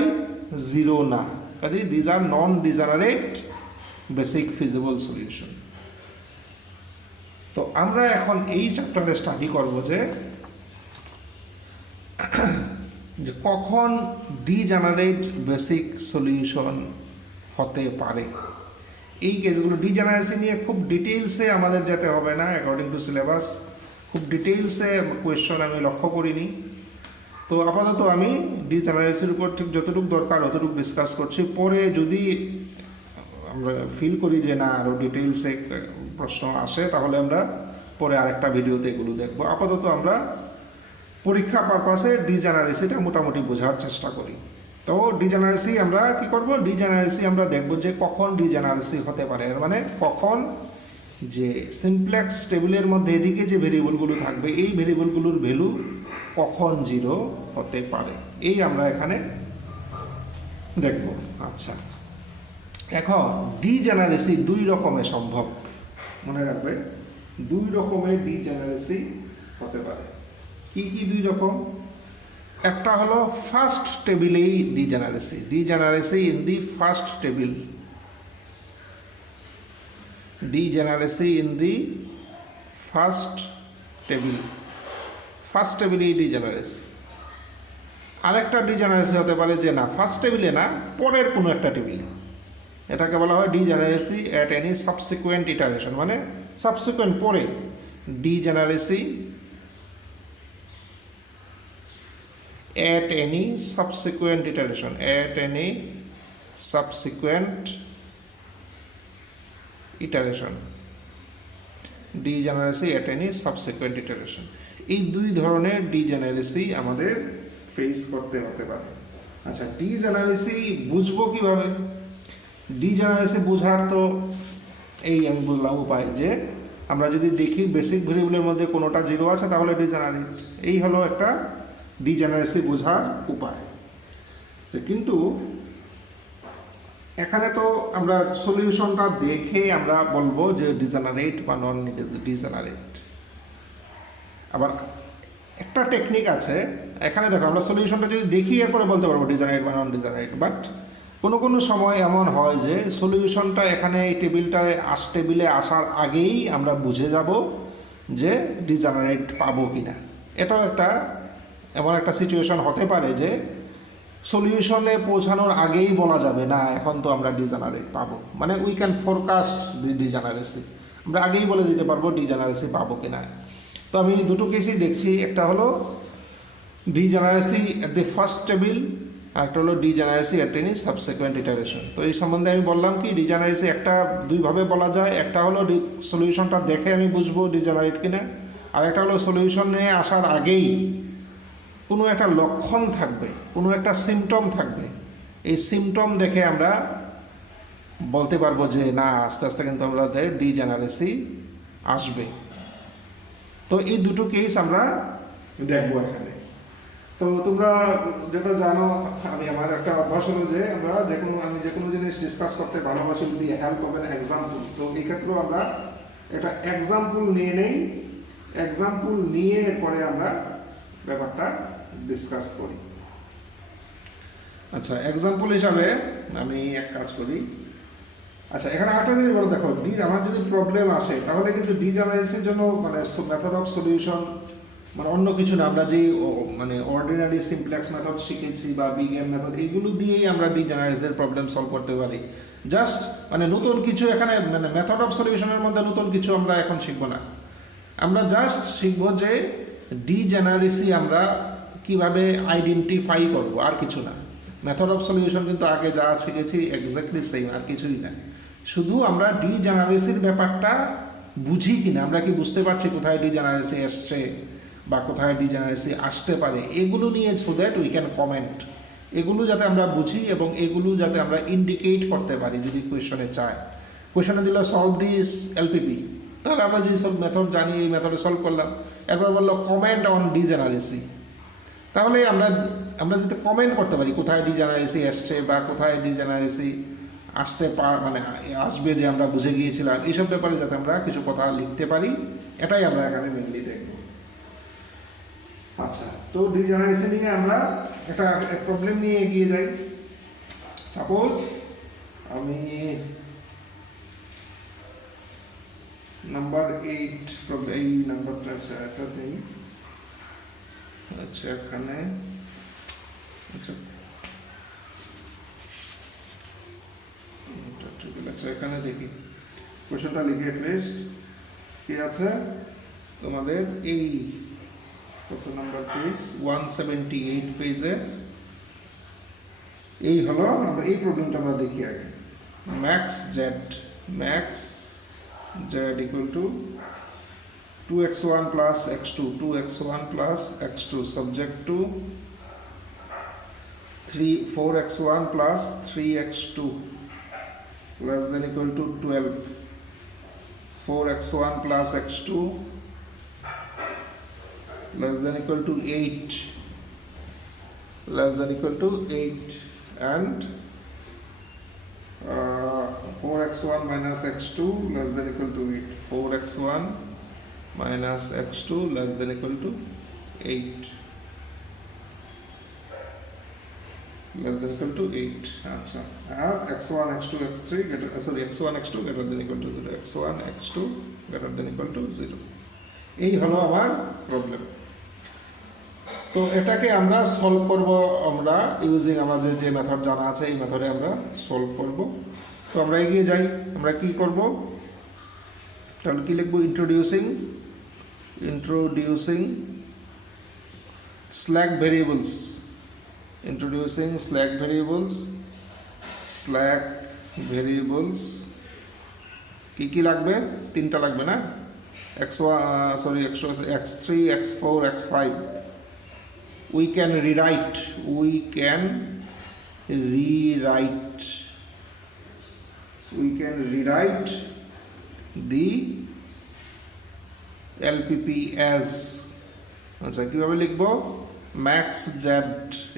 0 না। কাজেই these are non degenerate basic feasible solution. তো আমরা এখন এই চ্যাপ্টারে স্টাডি করব যে কখন ডিজেনারেট বেসিক সলিউশন হতে পারে। এই কেসগুলো ডিজেনারেসি নিয়ে খুব ডিটেইলসে আমাদের যেতে হবে না, অ্যাকর্ডিং টু সিলেবাস খুব ডিটেইলসে কোয়েশ্চন আমি লক্ষ্য করিনি। তো আপাতত আমি ডিজেনারেসির উপর ঠিক যতটুকু দরকার অতটুকু ডিসকাস করছি। পরে যদি আমরা ফিল করি যে না আরও ডিটেইলসে প্রশ্ন আসে, তাহলে আমরা পরে আরেকটা ভিডিওতে এগুলো দেখব। আপাতত আমরা পরীক্ষা পারপাসে ডিজেনারেসিটা মোটামুটি বোঝার চেষ্টা করি। তো ডিজেনারেসি আমরা কি করব? ডিজেনারেসি আমরা দেখব যে কখন ডিজেনারেসি হতে পারে, মানে কখন যে সিমপ্লেক্স টেবিলের মধ্যে এদিকে যে ভেরিয়েবলগুলো থাকবে এই ভেরিয়েবলগুলোর ভ্যালু কখন 0 হতে পারে, এই আমরা এখানে দেখব। আচ্ছা, এখন ডিজেনারেসি 2 রকমের সম্ভব, মনে রাখবে 2 রকমের ডিজেনারেসি হতে পারে। কি কি 2 রকম? একটা হলো ফার্স্ট টেবিলেই degeneracy, degeneracy in the first table, degeneracy in the first table, first টেবিলেই ডিজেনারেসি। আরেকটা ডিজেনারেসি হতে পারে যে না ফার্স্ট টেবিলে না, পরের কোনো একটা টেবিলে। এটাকে বলা হয় ডিজেনারেসি অ্যাট এনি সাবসিকুয়েন্ট ইটারেশন, মানে সাবসিকুয়েন্ট পরে, ডিজেনারেসি at any subsequent iteration, at any subsequent iteration, ডিজেনারেসি at any subsequent iteration। এই 2 ধরনের ডিজেনারেসি আমাদের ফেস করতে হতে পারে। আচ্ছা, ডিজেনারেসি বুঝবো কিভাবে? ডিজেনারেসি বোঝার তো এই আমি বললাম উপায়, যে আমরা যদি দেখি বেসিক ভেরিয়েবলের মধ্যে কোনোটা 0 আছে তাহলে ডিজেনারেট। এই হলো একটা ডিজেনারেসি বোঝার উপায়। কিন্তু এখানে তো আমরা সলিউশনটা দেখে আমরা বলবো যে ডিজেনারেট বা নন ডিজেনারেট। আবার একটা টেকনিক আছে এখানে, দেখো আমরা সলিউশনটা যদি দেখি এরপরে বলতে পারবো ডিজেনারেট বা নন ডিজেনারেট। বাট কোনো কোনো সময় এমন হয় যে সলিউশনটা এখানে এই টেবিলে আসার আগেই আমরা বুঝে যাব যে ডিজেনারেট পাবো কিনা। এটাও একটা এমন একটা সিচুয়েশন হতে পারে যে সলিউশনে পৌঁছানোর আগেই বলা যাবে না এখন তো আমরা ডিজেনারেট পাবো, মানে উই ক্যান ফোরকাস্ট দি ডিজেনারেসি, আমরা আগেই বলে দিতে পারবো ডিজেনারেসি পাবো কিনা। তো আমি দুটো কেসই দেখছি, একটা হলো ডিজেনারেসি এট দি ফার্স্ট টেবিল, আর একটা হলো ডিজেনারেসি এট এনি সাবসিকুয়েন্ট ইটারেশন। তো এই সম্বন্ধে আমি বললাম কি ডিজেনারেসি একটা 2 ভাবে বলা যায়। একটা হলো সলিউশনটা দেখে আমি বুঝবো ডিজেনারেট কিনা, আর একটা হলো সলিউশনে আসার আগেই কোনো একটা লক্ষণ থাকবে, কোনো একটা সিমটম থাকবে, এই সিমটম দেখে আমরা বলতে পারবো যে না আস্তে আস্তে কিন্তু আমাদের ডিজেনারেসি আসবে। তো এই দুটো কেস আমরা দেখবো এখানে। তো তো তোমরা যেটা জানো, আমি আমার একটা অভ্যাস হলো যে আমি যে কোনো জিনিস ডিসকাস করতে ভালোবাসি যদি হেল্প হবে না এক্সাম্পল। তো এই ক্ষেত্রেও আমরা একটা এক্সাম্পল নিয়ে নেই, এক্সাম্পল নিয়ে এরপরে আমরা ব্যাপারটা ডিসকাস করি। আচ্ছা, এক্সাম্পল হিসাবে আমি এক কাজ করি। আচ্ছা, এখানে একটা জিনিস বলো, দেখো আমার যদি প্রবলেম আসে তাহলে কিন্তু ডিজেনারেসির জন্য মানে মেথড অফ সলিউশন মানে অন্য কিছু না, আমরা যে মানে অর্ডিনারি সিমপ্লেক্স মেথড শিখেছি বা বিগ এম মেথড এইগুলো দিয়েই আমরা ডিজেনারেসির প্রবলেম সলভ করতে পারি। জাস্ট মানে নতুন কিছু এখানে মানে মেথড অফ সলিউশনের মধ্যে নতুন কিছু আমরা এখন শিখবো না, আমরা জাস্ট শিখবো যে ডিজেনারেসি আমরা কিভাবে আইডেন্টিফাই করব, আর কিছু না। মেথড অফ সলিউশন কিন্তু আগে যা শিখেছি এক্স্যাক্টলি সেম, আর কিছুই না। শুধু আমরা ডিজেনারেসির ব্যাপারটা বুঝি কিনা, আমরা কি বুঝতে পারছি কোথায় ডিজেনারেসি এসছে বা কোথায় ডিজেনারেসি আসতে পারে, এগুলো নিয়ে so that we can comment. এগুলো যাতে আমরা বুঝি এবং এগুলো যাতে আমরা ইন্ডিকেট করতে পারি যদি কোয়েশনে চায়। কোয়েশনে দিল সলভ দিস এলপিপি, তাহলে আমরা যে সব মেথড জানি এই মেথডে সলভ করলাম। এরপর বললো কমেন্ট অন ডিজেনারেসি, তাহলে আমরা যাতে কমেন্ট করতে পারি কোথায় ডিজেনারেসি আসছে বা কোথায় ডিজেনারেসি মানে আসবে যে আমরা বুঝে গিয়েছিলাম, এইসব ব্যাপারে যাতে আমরা কিছু কথা লিখতে পারি, এটাই আমরা এখানে মেনলি দেখব। আচ্ছা, তো ডিজেনারেসি নিয়ে আমরা একটা প্রবলেম নিয়ে এগিয়ে যাই। সাপোজ আমি নাম্বার 8 প্রবলেম, এই নাম্বারটা এটা নেই। আচ্ছা, এখানে আচ্ছা আচ্ছা এখানে দেখি কোশ্চেনটা লিখে অ্যাটলিস্ট কি আছে তোমাদের। এই কত নাম্বার পেজ, 178 পেজে এই হলো। আমরা এই প্রবলেমটা আমরা দেখি আগে। Max Z equal to 2x1 plus x2, 2x1 plus x2 subject to 4x1 plus 3x2 less than equal to 12, 4x1 plus x2 less than equal to 8, less than equal to 8, and 4x1 minus x2 less than equal to 8, 4x1 minus x2 less than equal to 8, less than equal to 8. আচ্ছা, আর x1 x2 x3 x1 x2 greater than equal to 0, x1 x2 greater than equal to 0। এই হলো আমার problem. তো এটাকে আমরা solve করব আমরা using আমাদের যে মেথড জানা আছে, এই মেথডে আমরা সলভ করব। তো আমরা এগিয়ে যাই। আমরা কি করব, তাহলে কি লিখব, introducing slack variables, কি লাগবে, তিনটা লাগবে না, x3 x4 x5। we can rewrite the LPP as, আচ্ছা কিভাবে লিখবো, max z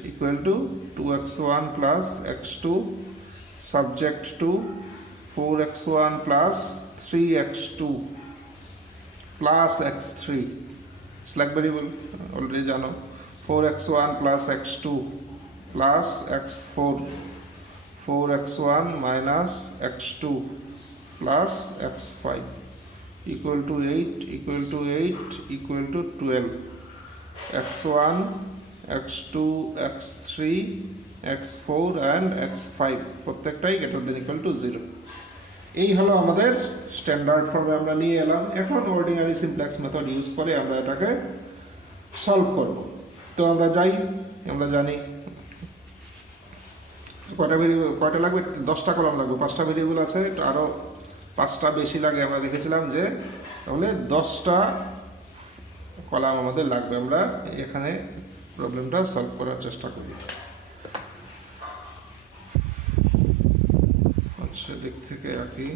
equal to 2x1 plus x2 subject to 4x1 plus 3x2 plus x3 slack variable already জানো, 4x1 plus x2 plus x4, 4x1 minus x2 plus x5 equal to 8 equal to 12, x1 x2 x3 x4 and x5 প্রত্যেকটাই greater than equal to 0। এই হলো আমাদের standard ফর্মে আমরা নিয়ে এলাম। এখন অর্ডিনারি সিমপ্লেক্স মেথড ইউজ করে আমরা এটাকে সলভ করব। তো আমরা জানি কয়টা লাগবে, 10টা কলাম লাগবে, 5টা ভেরিয়েবল আছে, আরও 5টা বেশি লাগে। আমরা দেখেছিলাম যে তাহলে 10টা কলাম আমাদের লাগবে। আমরা এখানে প্রবলেমটা সলভ করার চেষ্টা করি। আচ্ছা, দিক থেকে আঁকি।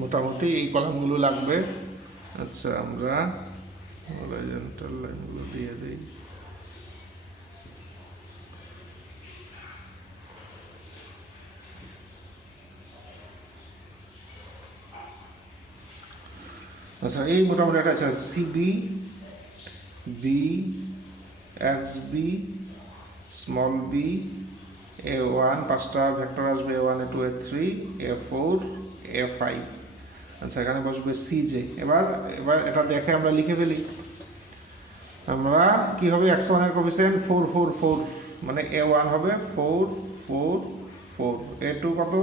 মোটামুটি এই কলামগুলো লাগবে। আচ্ছা, আমরা হরাইজন্টাল লাইনগুলো দিয়ে দিই। আচ্ছা, এই মোটামুটি একটা আছে CB B X B small B A1, 5টা ভেক্টর আসবে A1 A2 A3 A4 A5। আচ্ছা, এখানে বসবে সিজে। এবার এবার এটা দেখে আমরা লিখে ফেলি। আমরা কি হবে, x1 এর কোএফিসিয়েন্ট 4 4 4, মানে A1 হবে 4 4 4, A2 কত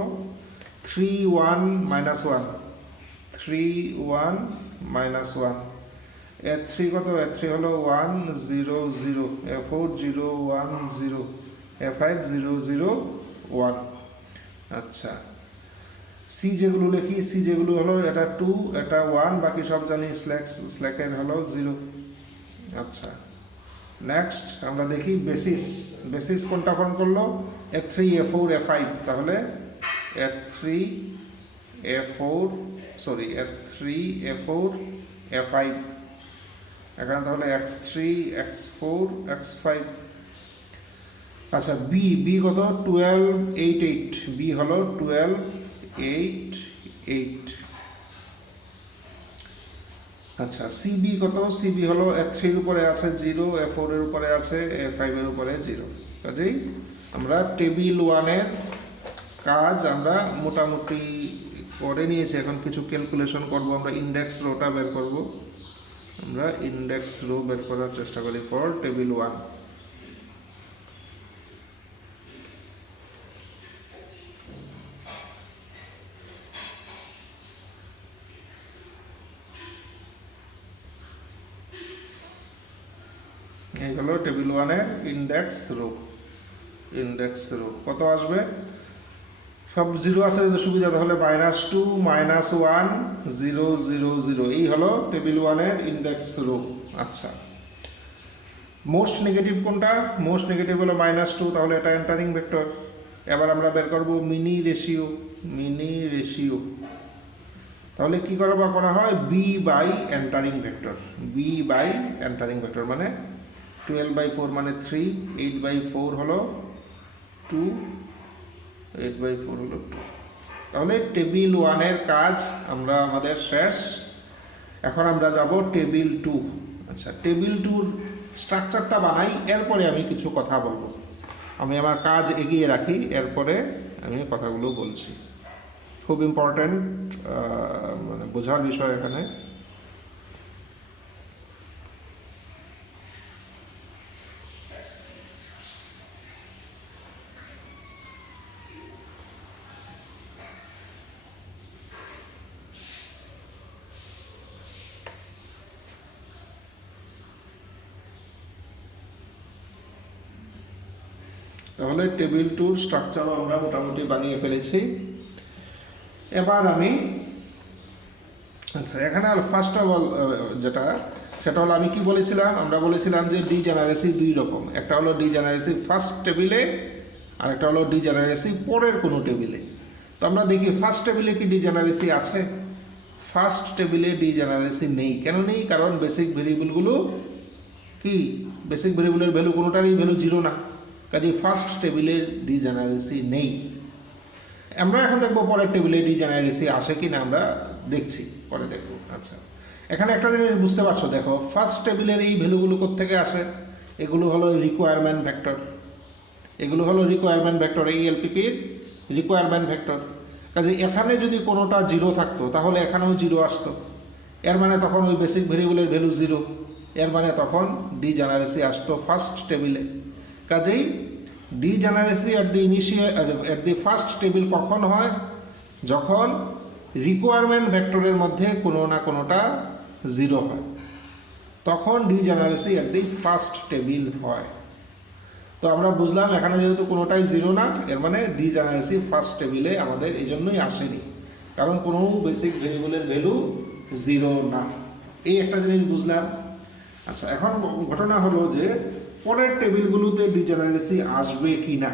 3 1 -1 3 1 -1, A3 কত, A3 হলো 1 0 0, A4 0 1 0, A5 0 0 1। আচ্ছা, সি যেগুলো লিখি, সি যেগুলো হলো এটা 2 এটা 1, বাকি সব জানি স্ল্যাকের হলো 0। আচ্ছা, নেক্সট আমরা দেখি বেসিস। বেসিস কোনটা ফর্ম করলো, A3 A4 A5, তাহলে A3 A4 sorry A3 A4 A5, এখানে তাহলে x3 x4 x5। আচ্ছা, বি বি কত 12 8 8, বি হলো 12 8 8। আচ্ছা, সিবি কত, সিবি হলো F3 এর উপরে আছে 0, F4 এর উপরে আছে, F5 এর উপরে 0। কাজেই আমরা টেবিল 1 এর কাজ আমরা মোটামুটি করে নিয়েছি। এখন কিছু ক্যালকুলেশন করব, আমরা ইন্ডেক্স রোটা বের করব। আমরা ইন্ডেক্স রো বের করার চেষ্টা করি ফর টেবিল 1। এই হলো টেবিল 1 এর ইন্ডেক্স রো। ইন্ডেক্স রো কত আসবে, সব জিরো আছে যদি সুবিধা, তাহলে -2 -1 0 0 0, এই হলো টেবিল 1 এর ইন্ডেক্স রো। আচ্ছা, মোস্ট নেগেটিভ কোনটা, মোস্ট নেগেটিভ হলো -2, তাহলে এটা এন্টারিং ভেক্টর। এবার আমরা বের করব মিনি রেশিও। মিনি রেশিও তাহলে কি করা হয়, B by entering vector. B by entering vector মানে 12/4 মানে 3, 8/4 হলো 2, 8/4 হলো 2। তাহলে টেবিল 1 এর কাজ আমরা আমাদের শেষ। এখন আমরা যাব টেবিল 2। আচ্ছা, টেবিল 2 স্ট্রাকচারটা বানাই, এরপরে আমি কিছু কথা বলবো। আমি আমার কাজ এগিয়ে রাখি, এরপরে আমি কথাগুলো বলছি। খুব ইম্পর্ট্যান্ট, মানে বোঝার বিষয় এখানে। তাহলে টেবিল 2 স্ট্রাকচারও আমরা মোটামুটি বানিয়ে ফেলেছি। এবার আমি আচ্ছা, এখানে ফার্স্ট অফ অল যেটা সেটা হলো, আমি কি বলেছিলাম, আমরা বলেছিলাম যে ডিজেনারেসি দুই রকম। একটা হলো ডিজেনারেসি ফার্স্ট টেবিলে, আর একটা হলো ডিজেনারেসি পরের কোনো টেবিলে। তো আমরা দেখি ফার্স্ট টেবিলে কি ডিজেনারেসি আছে। ফার্স্ট টেবিলে ডিজেনারেসি নেই। কেন নেই, কারণ বেসিক ভেরিয়েবলগুলো কি, বেসিক ভেরিয়েবলের ভ্যালু কোনোটারই ভ্যালু 0 না। কাজে ফার্স্ট টেবিলে ডিজেনারেসি নেই। আমরা এখন দেখবো পরের টেবিলে ডিজেনারেসি আসে কিনা, আমরা দেখছি, পরে দেখবো। আচ্ছা, এখানে একটা জিনিস বুঝতে পারছো, দেখো ফার্স্ট টেবিলের এই ভ্যালুগুলো কোত্থেকে আসে, এগুলো হলো রিকোয়ারমেন্ট ভেক্টর। এগুলো হলো রিকোয়ারমেন্ট ভেক্টর, এই এলপিপির রিকোয়ারমেন্ট ভেক্টর। কাজে এখানে যদি কোনোটা 0 থাকতো তাহলে এখানেও 0 আসতো, এর মানে তখন ওই বেসিক ভেরিয়েবলের ভ্যালু 0, এর মানে তখন ডিজেনারেসি আসতো ফার্স্ট টেবিলে। কাজেই ডিজেনারেসি এট দি ফার্স্ট টেবিল কখন হয়, যখন রিকোয়ারমেন্ট ভেক্টরের মধ্যে কোনো না কোনোটা 0 হয়, তখন ডিজেনারেসি এট দি ফার্স্ট টেবিল হয়। তো আমরা বুঝলাম এখানে যেহেতু কোনোটাই 0 না, এর মানে ডিজেনারেসি ফার্স্ট টেবিলে আমাদের এই জন্যই আসেনি, কারণ কোনো বেসিক ভেরিয়েবলের ভ্যালু 0 না। এই একটা জিনিস বুঝলাম। আচ্ছা, এখন ঘটনা হলো যে পরের টেবিলগুলোতে ডিজেনারেসি আসবে কি না,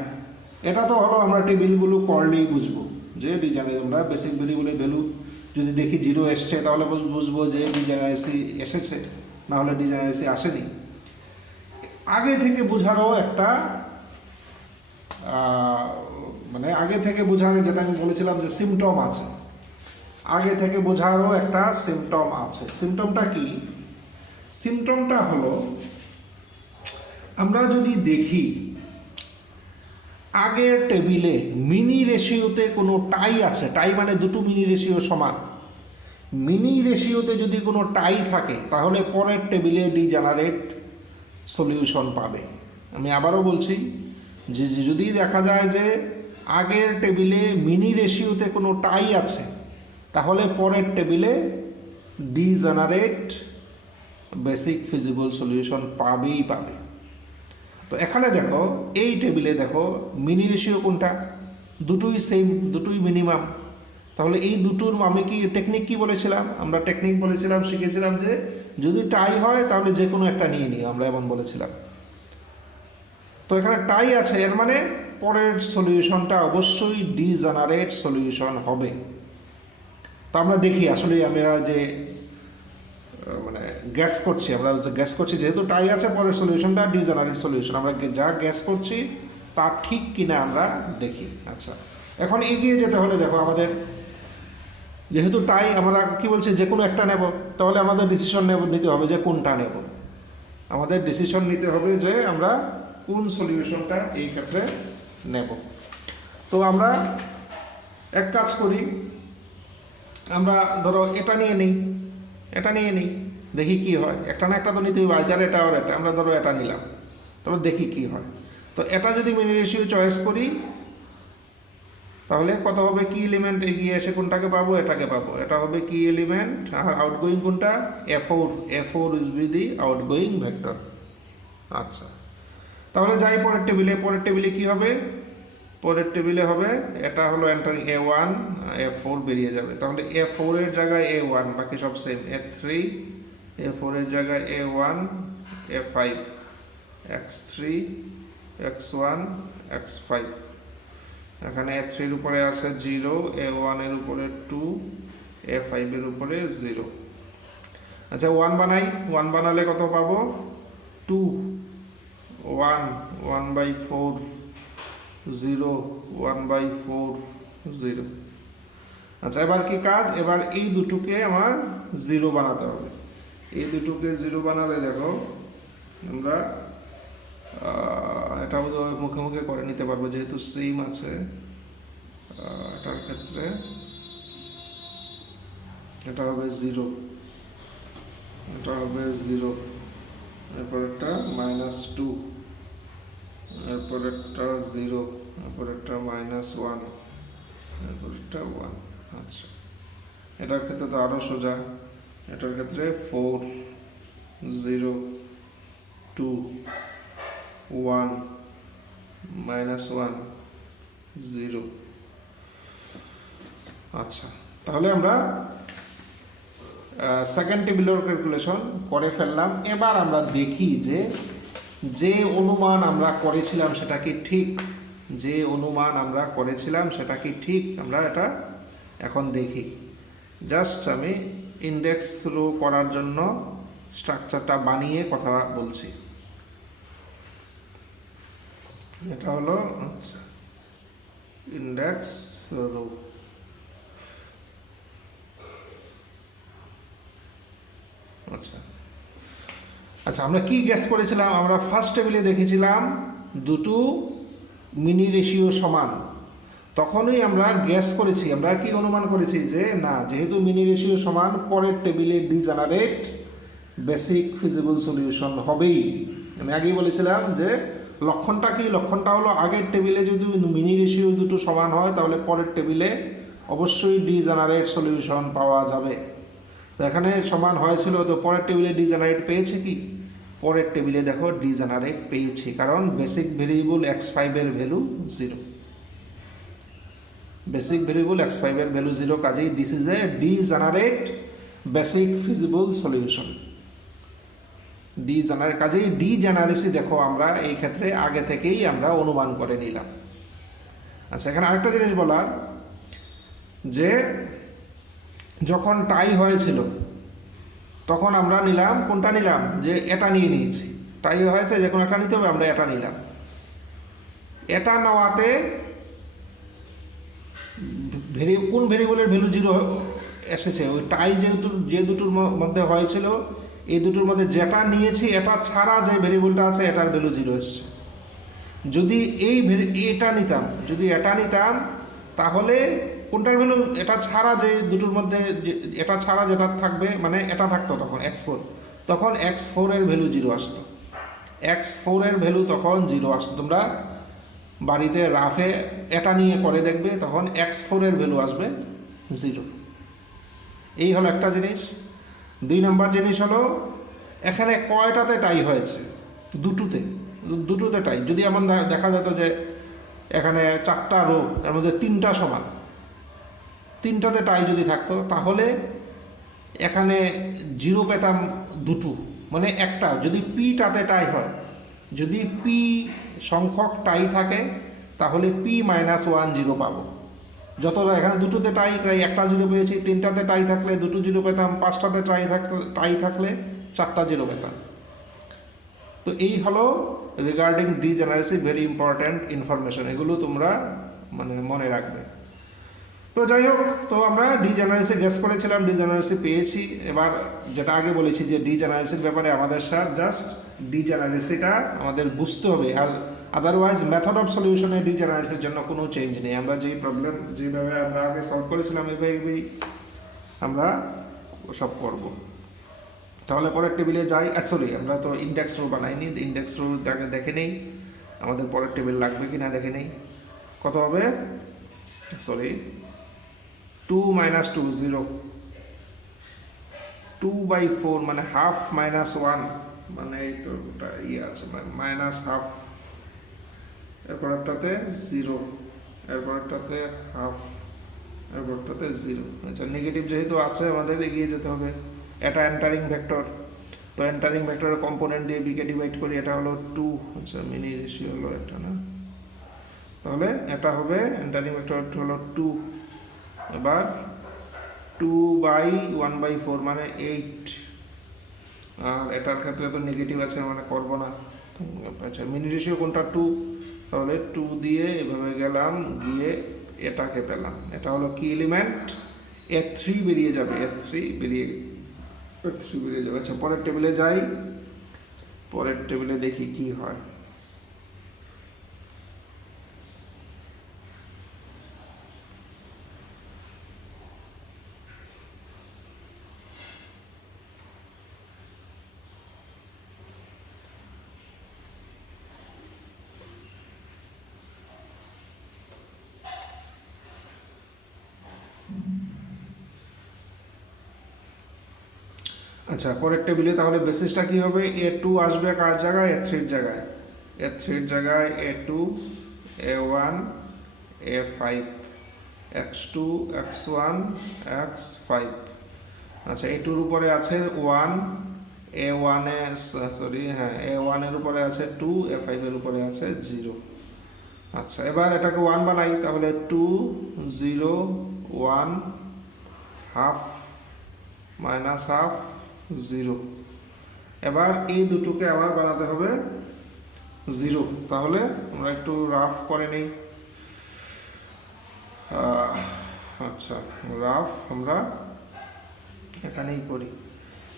এটা তো হলো আমরা টেবিলগুলো করলেই বুঝবো যে ডিজেনারেসি, আমরা বেসিক ভেরিয়েবলের ভ্যালু যদি দেখি জিরো এসছে তাহলে বুঝবো যে ডিজেনারেসি এসেছে, না হলে ডিজেনারেসি আসেনি। আগে থেকে বোঝারও একটা মানে আগে থেকে বোঝার, যেটা আমি বলেছিলাম যে সিমটম আছে, আগে থেকে বোঝারও একটা সিমটম আছে। সিমটমটা কি? সিমটমটা হলো, আমরা যদি দেখি আগের টেবিলে মিনি রেশিওতে কোনো টাই আছে, টাই মানে দুটো মিনি রেশিও সমান, মিনি রেশিওতে যদি কোনো টাই থাকে তাহলে পরের টেবিলে ডিজেনারেট সলিউশন পাবে। আমি আবারও বলছি যে যদি দেখা যায় যে আগের টেবিলে মিনি রেশিওতে কোনো টাই আছে তাহলে পরের টেবিলে ডিজেনারেট বেসিক ফিজিবল সলিউশন পাবেই পাবে। তো এখানে দেখো এই টেবিলে দেখো মিনি রেশিও কোনটা, দুটোই সেম, দুটোই মিনিমাম। তাহলে এই দুটোর আমি কি টেকনিক কি বলেছিলাম? আমরা টেকনিক বলেছিলাম, শিখেছিলাম যে যদি টাই হয় তাহলে যে কোনো একটা নিয়ে নিই, আমরা এমন বলেছিলাম। তো এখানে টাই আছে, এর মানে পরের সলিউশনটা অবশ্যই ডিজেনারেট সলিউশন হবে। তো আমরা দেখি আসলে আমরা যে মানে গ্যাস করছি, আমরা গ্যাস করছি যেহেতু টাই আছে পরের সলিউশনটা ডিজেনারেট সলিউশন, আমরা যা গ্যাস করছি তা ঠিক কিনা আমরা দেখি। আচ্ছা, এখন এগিয়ে যেতে হলে দেখো আমাদের যেহেতু টাই, আমরা কি বলছি যে কোনো একটা নেব, তাহলে আমাদের ডিসিশন নিতে হবে যে কোনটা নেব। আমাদের ডিসিশন নিতে হবে যে আমরা কোন সলিউশনটা এই ক্ষেত্রে নেব। তো আমরা এক কাজ করি, আমরা ধরো এটা নিয়ে নিই, এটা নিয়ে নিই, দেখি কি হয়। একটা না একটা তো নিতেই হবে, আইদার এটা আর এটা। আমরা ধরো এটা নিলাম, তবে দেখি কি হয়। তো এটা যদি মিনি রেশিও চয়েস করি তাহলে কত হবে? কি এলিমেন্ট এগিয়ে এসে কোনটাকে পাবো? এটাকে পাবো। এটা হবে কি এলিমেন্ট, আর আউটগোয়িং কোনটা? A4, A4 is B the outgoing vector. আচ্ছা, তাহলে যাই পরের টেবিলে। পরের টেবিলে কি হবে? পরের টেবিলে হবে এটা হলো এন্টারিং A1, A4 বেরিয়ে যাবে। তাহলে A4 এর জায়গায় A1, বাকি সব সেম। A3, A4 এর জায়গায় A1, A5, X3, X1, X5। এখানে A3 এর উপরে আছে 0, A1 এর উপরে 2, A5 এর উপরে 0। আচ্ছা, 1 বানাই। 1 বানালে কত পাবো? 2, 1, 1/4, 0, 1/4, 0। আচ্ছা, এবার কি কাজ? এবার এই দুটোকে আমার 0 বানাতে হবে। এই দুটোকে 0 বানালে দেখো আমরা এটা মুখে মুখে করে নিতে পারবো যেহেতু সেম আছে। এটার ক্ষেত্রে এটা হবে 0, এটা হবে 0, এরপর একটা -2, এরপর একটা 0, এরপর একটা -1, এরপর একটা 1। আচ্ছা, এটার ক্ষেত্রে তো আরো সোজা। এটার ক্ষেত্রে 4, 0, 2, 1, -1, 0। আচ্ছা, তাহলে আমরা সেকেন্ড টেবিলের ক্যালকুলেশন করে ফেললাম। এবার আমরা দেখি যে অনুমান আমরা করেছিলাম সেটা কি ঠিক, যে অনুমান আমরা করেছিলাম সেটা কি ঠিক, আমরা এটা এখন দেখি। জাস্ট আমি ইন্ডেক্স থ্রো করার জন্য স্ট্রাকচারটা বানিয়ে কথা বলছি। এটা হলো ইন্ডেক্স রো। আচ্ছা আচ্ছা, আমরা কি গ্যাস করেছিলাম? আমরা ফার্স্ট টেবিলে দেখেছিলাম দুটো মিনি রেশিও সমান। তখনই আমরা গ্যাস করেছি, আমরা কি অনুমান করেছি যে না, যেহেতু মিনি রেশিও সমান পরের টেবিলে ডিজেনারেট বেসিক ফিজিবল সলিউশন হবেই। আমি আগেই বলেছিলাম যে লক্ষণটা কি? লক্ষণটা হলো আগের টেবিলে যদি মিনি রেশিও দুটো সমান হয় তাহলে পরের টেবিলে অবশ্যই ডিজেনারেট সলিউশন পাওয়া যাবে। তো এখানে সমান হয়েছিল, তো পরের টেবিলে ডিজেনারেট পেয়েছে কি? পরের টেবিলে দেখো ডিজেনারেট পেয়েছে, কারণ বেসিক ভেরিয়েবল x5 এর ভ্যালু 0। বেসিক ভেরিয়েবল x5 এর ভ্যালু 0, কাজেই this is a degenerate basic feasible solution. Degenerate, কাজেই ডিজেনারেসি দেখো আমরা এই ক্ষেত্রে আগে থেকেই আমরা অনুমান করে নিলাম। আচ্ছা, এখানে আরেকটা জিনিস বলার যে যখন টাই হয়েছিল তখন আমরা নিলাম কোনটা নিলাম, যে এটা নিয়ে নিয়েছি, টাই হয়েছে যে কোনো একটা নিতে হবে, আমরা এটা নিলাম। এটা নেওয়াতে কোন ভেরিয়েবলের ভ্যালু জিরো এসেছে, ওই টাই যে দুটোর মধ্যে হয়েছিল এই দুটোর মধ্যে যেটা নিয়েছি এটা ছাড়া যে ভেরিয়েবলটা আছে এটার ভ্যালু জিরো এসছে। যদি এটা নিতাম, যদি এটা নিতাম তাহলে কোনটার ভ্যালু, এটা ছাড়া যে দুটোর মধ্যে এটা ছাড়া যেটা থাকবে মানে এটা থাকতো তখন x4, তখন x4 এর ভ্যালু জিরো আসতো, x4 এর ভ্যালু তখন জিরো আসতো। তোমরা বাড়িতে রাফে এটা নিয়ে করে দেখবে, তখন x4 এর ভ্যালু আসবে জিরো। এই হলো একটা জিনিস। 2 নম্বর জিনিস হলো এখানে কয়টাতে টাই হয়েছে, দুটোতে টাই। যদি এমন দেখা যেত যে এখানে 4টা রো এর মধ্যে 3টা সমান, 3টাতে টাই যদি থাকতো তাহলে এখানে জিরো পেতাম দুটো, মানে একটা। যদি পিটাতে টাই হয়, যদি পি সংখ্যক টাই থাকে তাহলে p-1 জিরো পাবো। যতটা এখানে দুটোতে টাই, প্রায় একটা জিরো পেয়েছি, 3টাতে টাই থাকলে 2টো জিরো পেতাম, 5টাতে টাই থাকলে 4টা জিরো পেতাম। তো এই হলো রিগার্ডিং ডিজেনারেসি ভেরি ইম্পর্ট্যান্ট ইনফরমেশন, এগুলো তোমরা মানে মনে রাখবে। তো যাই হোক, তো আমরা ডিজেনারেসি গেস করেছিলাম, ডিজেনারেসি পেয়েছি। এবার যেটা আগে বলেছি যে ডিজেনারেসির ব্যাপারে আমাদের সাথে জাস্ট ডিজেনারেসিটা আমাদের বুঝতে হবে, আর আদারওয়াইজ মেথড অফ সলিউশনে ডিজেনারেসির জন্য কোনো চেঞ্জ নেই। আমরা যেই প্রবলেম যেভাবে আমরা আগে সলভ করেছিলাম এইভাবেই আমরা সব করব। তাহলে পরের টেবিলে যাই। সরি, আমরা তো ইন্ডেক্স রো বানাইনি, ইন্ডেক্স রো দেখে নেই আমাদের পরের টেবিল লাগবে কি না, দেখে নেই। কত হবে, সরি 2 - 2 0, 2/4 মানে হাফ -1, মানে এই তো ওটা ইয়ে আছে মাইনাস হাফ, এরপরটাতে 0, এরপরটাতে হাফ, এরপরটাতে 0। আচ্ছা, নেগেটিভ যেহেতু আছে আমাদের এগিয়ে যেতে হবে। এটা এন্টারিং ভেক্টর, তো এন্টারিং ভেক্টরের কম্পোনেন্ট দিয়ে বিকে ডিভাইড করি, এটা হলো 2। আচ্ছা, মিনি রেশিও হলো এটা না, তাহলে এটা হবে এন্টারিং ভেক্টর হলো 2। এবার 2/1/4 মানে 8, আর এটার ক্ষেত্রে তো নেগেটিভ আছে মানে করবো না। আচ্ছা, মিনি রেশিও কোনটা 2, তাহলে 2 দিয়ে এভাবে গেলাম, গিয়ে এটাকে পেলাম। এটা হলো কি এলিমেন্ট, A3 বেরিয়ে যাবে, A3 বেরিয়ে যাবে। আচ্ছা, পরের টেবিলে যাই, পরের টেবিলে দেখি কি হয়। আচ্ছা, পরের টেবিলে তাহলে বেসিসটা কি হবে, A2 আসবে কার জায়গায়, A3 এর জায়গায়, A3 এর জায়গায় A2, A1, A5, x2, x1, x5। আচ্ছা, A2 এর উপরে আছে 1, A1 এ সরি হ্যাঁ A1 এর উপরে আছে 2, A5 এর উপরে আছে 0। আচ্ছা, এবার এটাকে 1 বানাই, তাহলে 2 0 1 হাফ মাইনাস হাফ 0। এবার এই দুটোকে আবার বানাতে হবে 0। তাহলে আমরা একটু রাফ করে নিই। আচ্ছা, রাফ আমরা এখানেই করি।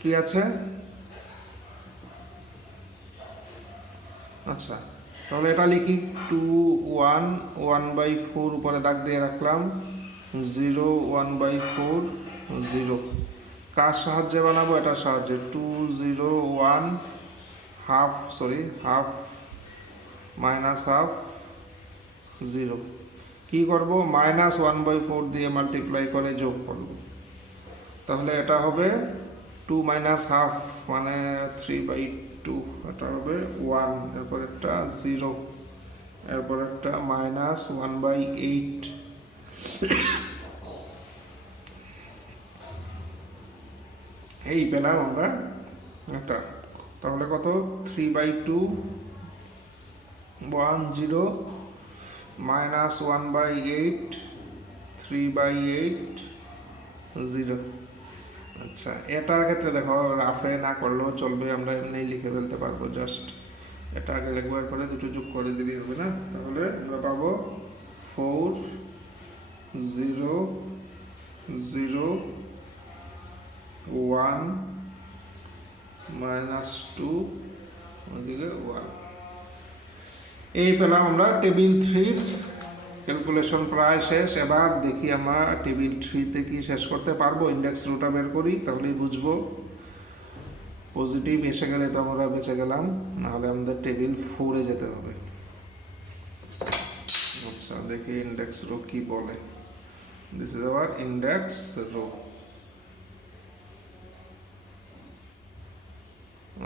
কি আছে, আচ্ছা তাহলে এটা লিখি 2 1 1/4 উপরে দাগ দিয়ে রাখলাম, 0 1/4 0। কার সাহায্যে বানাবো, এটার সাহায্যে 2 0 1 হাফ হাফ মাইনাস হাফ 0। কি করব, -1/4 দিয়ে মাল্টিপ্লাই করে যোগ করব, তাহলে এটা হবে 2 - হাফ মানে 3/2, এটা হবে 1, এরপর একটা 0, এরপর একটা -1/8। এই পেলাম আমরা এটা। তাহলে কত, 3/2 1 0 -1/8 3/8 0। আচ্ছা, এটার ক্ষেত্রে দেখো রাফে না করলেও চলবে, আমরা এমনি লিখে ফেলতে পারবো। জাস্ট এটা আগে লিখবার পরে দুটো যোগ করে দিলেই হবে না? তাহলে আমরা পাবো 4 0 0 1 -2 ওইদিকে 1। এই পেলাম আমরা টেবিল 3 ক্যালকুলেশন প্রায় শেষ। এবার দেখি আমরা টেবিল 3-তে কি শেষ করতে পারবো। ইন্ডেক্স রুটটা বের করি, তাহলেই বুঝবো। পজিটিভ এসে গেলে তো আমরা বেঁচে গেলাম, নাহলে আমাদের টেবিল 4-এ যেতে হবে। আচ্ছা, দেখি ইন্ডেক্স রো কি বলে। This is our index row.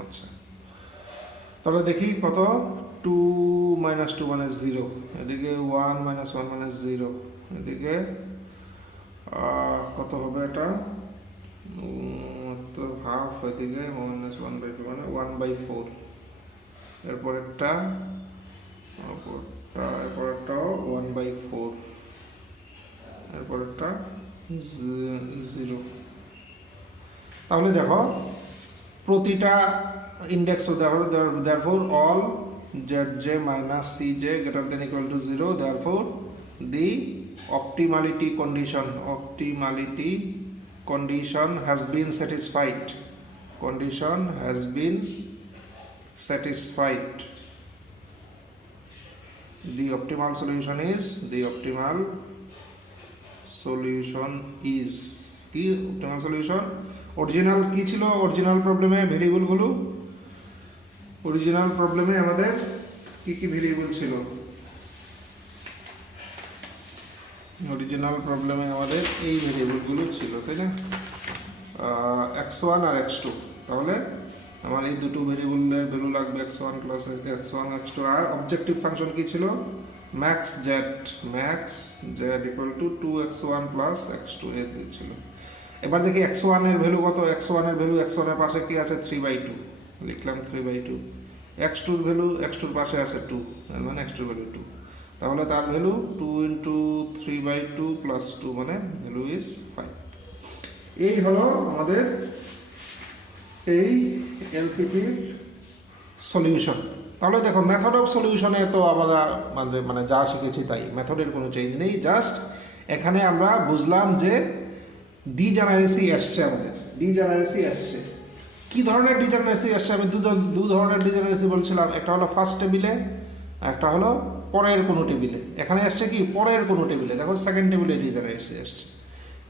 আচ্ছা, তাহলে দেখি কত। 2 - 2 মানে 0, এদিকে 1 - 1 মানে 0, এদিকে কত হবে এটা, তো হাফ, এদিকে -1/2 মানে 1/4। এরপরেরটা এরপরেরটাও 1/4, এরপরেরটা 0। তাহলে দেখো প্রতিটা index therefore all zj minus cj greater than equal to 0, therefore the optimality condition has been satisfied. The optimal solution is কি optimal solution? অরিজিনাল কি ছিল? অরিজিনাল প্রবলেমে ভেরিয়েবলগুলো, অরিজিনাল প্রবলেমে আমাদের কি কি ভেরিয়েবল ছিল? অরিজিনাল প্রবলেমে আমাদের এই ভেরিয়েবলগুলো ছিল, তাই না? x1 আর x2। তাহলে আমার এই দুটো ভেরিয়েবলের ভ্যালু লাগবে x1 প্লাস x1 x2। আর অবজেক্টিভ ফাংশন কি ছিল? max z equal to 2x1 plus x2 এর ছিল। এবার দেখি x1 এর ভ্যালু কত। x1 এর ভ্যালু, x1 এর পাশে কি আছে? 3/2, লিখলাম 3/2। x2 এর ভ্যালু, x2 এর পাশে আছে 2, এর মানে x2 এর ভ্যালু 2। তাহলে তার ভ্যালু 2 × 3/2 প্লাস 2 মানে ভ্যালু ইজ 5। এই হলো আমাদের এই এলপিপির সলিউশন। তাহলে দেখো মেথড অফ সলিউশনে তো আমরা মানে যা শিখেছি তাই, মেথডের কোনো চেঞ্জ নেই। জাস্ট এখানে আমরা বুঝলাম যে ডিজেনারেসি আসছে, আমাদের ডিজেনারেসি আসছে। কি ধরনের ডিজেনারেসি আসছে? আমি দু ধরনের ডিজেনারেসি বলছিলাম, একটা হলো ফার্স্ট টেবিলে, একটা হলো পরের কোনো টেবিলে। এখানে আসছে কি? পরের কোনো টেবিলে। দেখো সেকেন্ড টেবিলে ডিজেনারেসি আসছে।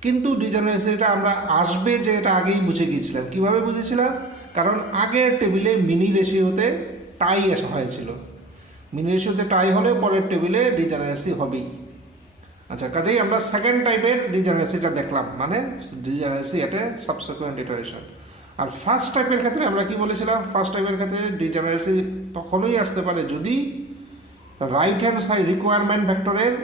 কিন্তু ডিজেনারেসিটা আমরা আসবে যে এটা আগেই বুঝে গিয়েছিলাম। কিভাবে বুঝেছিলাম? কারণ আগের টেবিলে মিনি রেশিওতে টাই হয়েছিল। মিনি রেশিওতে টাই হলে পরের টেবিলে ডিজেনারেসি হবেই। আচ্ছা, কাজেই আমরা সেকেন্ড টাইপের ডিজেনারেসিটা দেখলাম, মানে ডিজেনারেসি এট এ সাবসিকুয়েন্ট ইটারেশন। আর ফার্স্ট টাইপের ক্ষেত্রে আমরা কি বলেছিলাম? ফার্স্ট টাইপের ক্ষেত্রে ডিজেনারেসি তখনই আসতে পারে যদি রাইট হ্যান্ড সাইড রিকোয়ারমেন্ট ভেক্টরের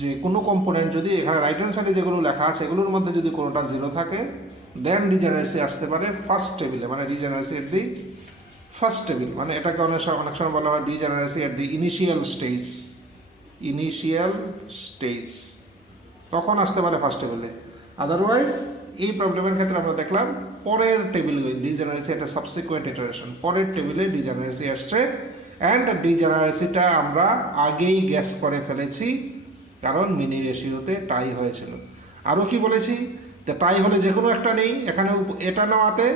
যে কোনো কম্পোনেন্ট, যদি এখানে রাইট হ্যান্ড সাইডে যেগুলো লেখা আছে এগুলোর মধ্যে যদি কোনোটা 0 থাকে, দেন ডিজেনারেসি আসতে পারে ফার্স্ট টেবিলে, মানে ডিজেনারেসি এট দি ফার্স্ট টেবিল। মানে এটাকে অনেক সময় বলা হয় ডিজেনারেসি এট দি ইনিশিয়াল স্টেজ, তখন আসতে পারে ফার্স্ট টেবিলে। আদারওয়াইজ এই প্রবলেমের ক্ষেত্রে আমরা দেখলাম পরের টেবিল ডিজেনারেসি একটা সাবসিকুয়েন্ট ইটারেশন, পরের টেবিলে ডিজেনারেসি আসছে। অ্যান্ড ডিজেনারেসিটা আমরা আগেই গ্যাস করে ফেলেছি, কারণ মিনি রেশিওতে টাই হয়েছিল। আরও কি বলেছি? যে টাই হলে যে কোনো একটা নেই, এখানে এটা নেওয়াতে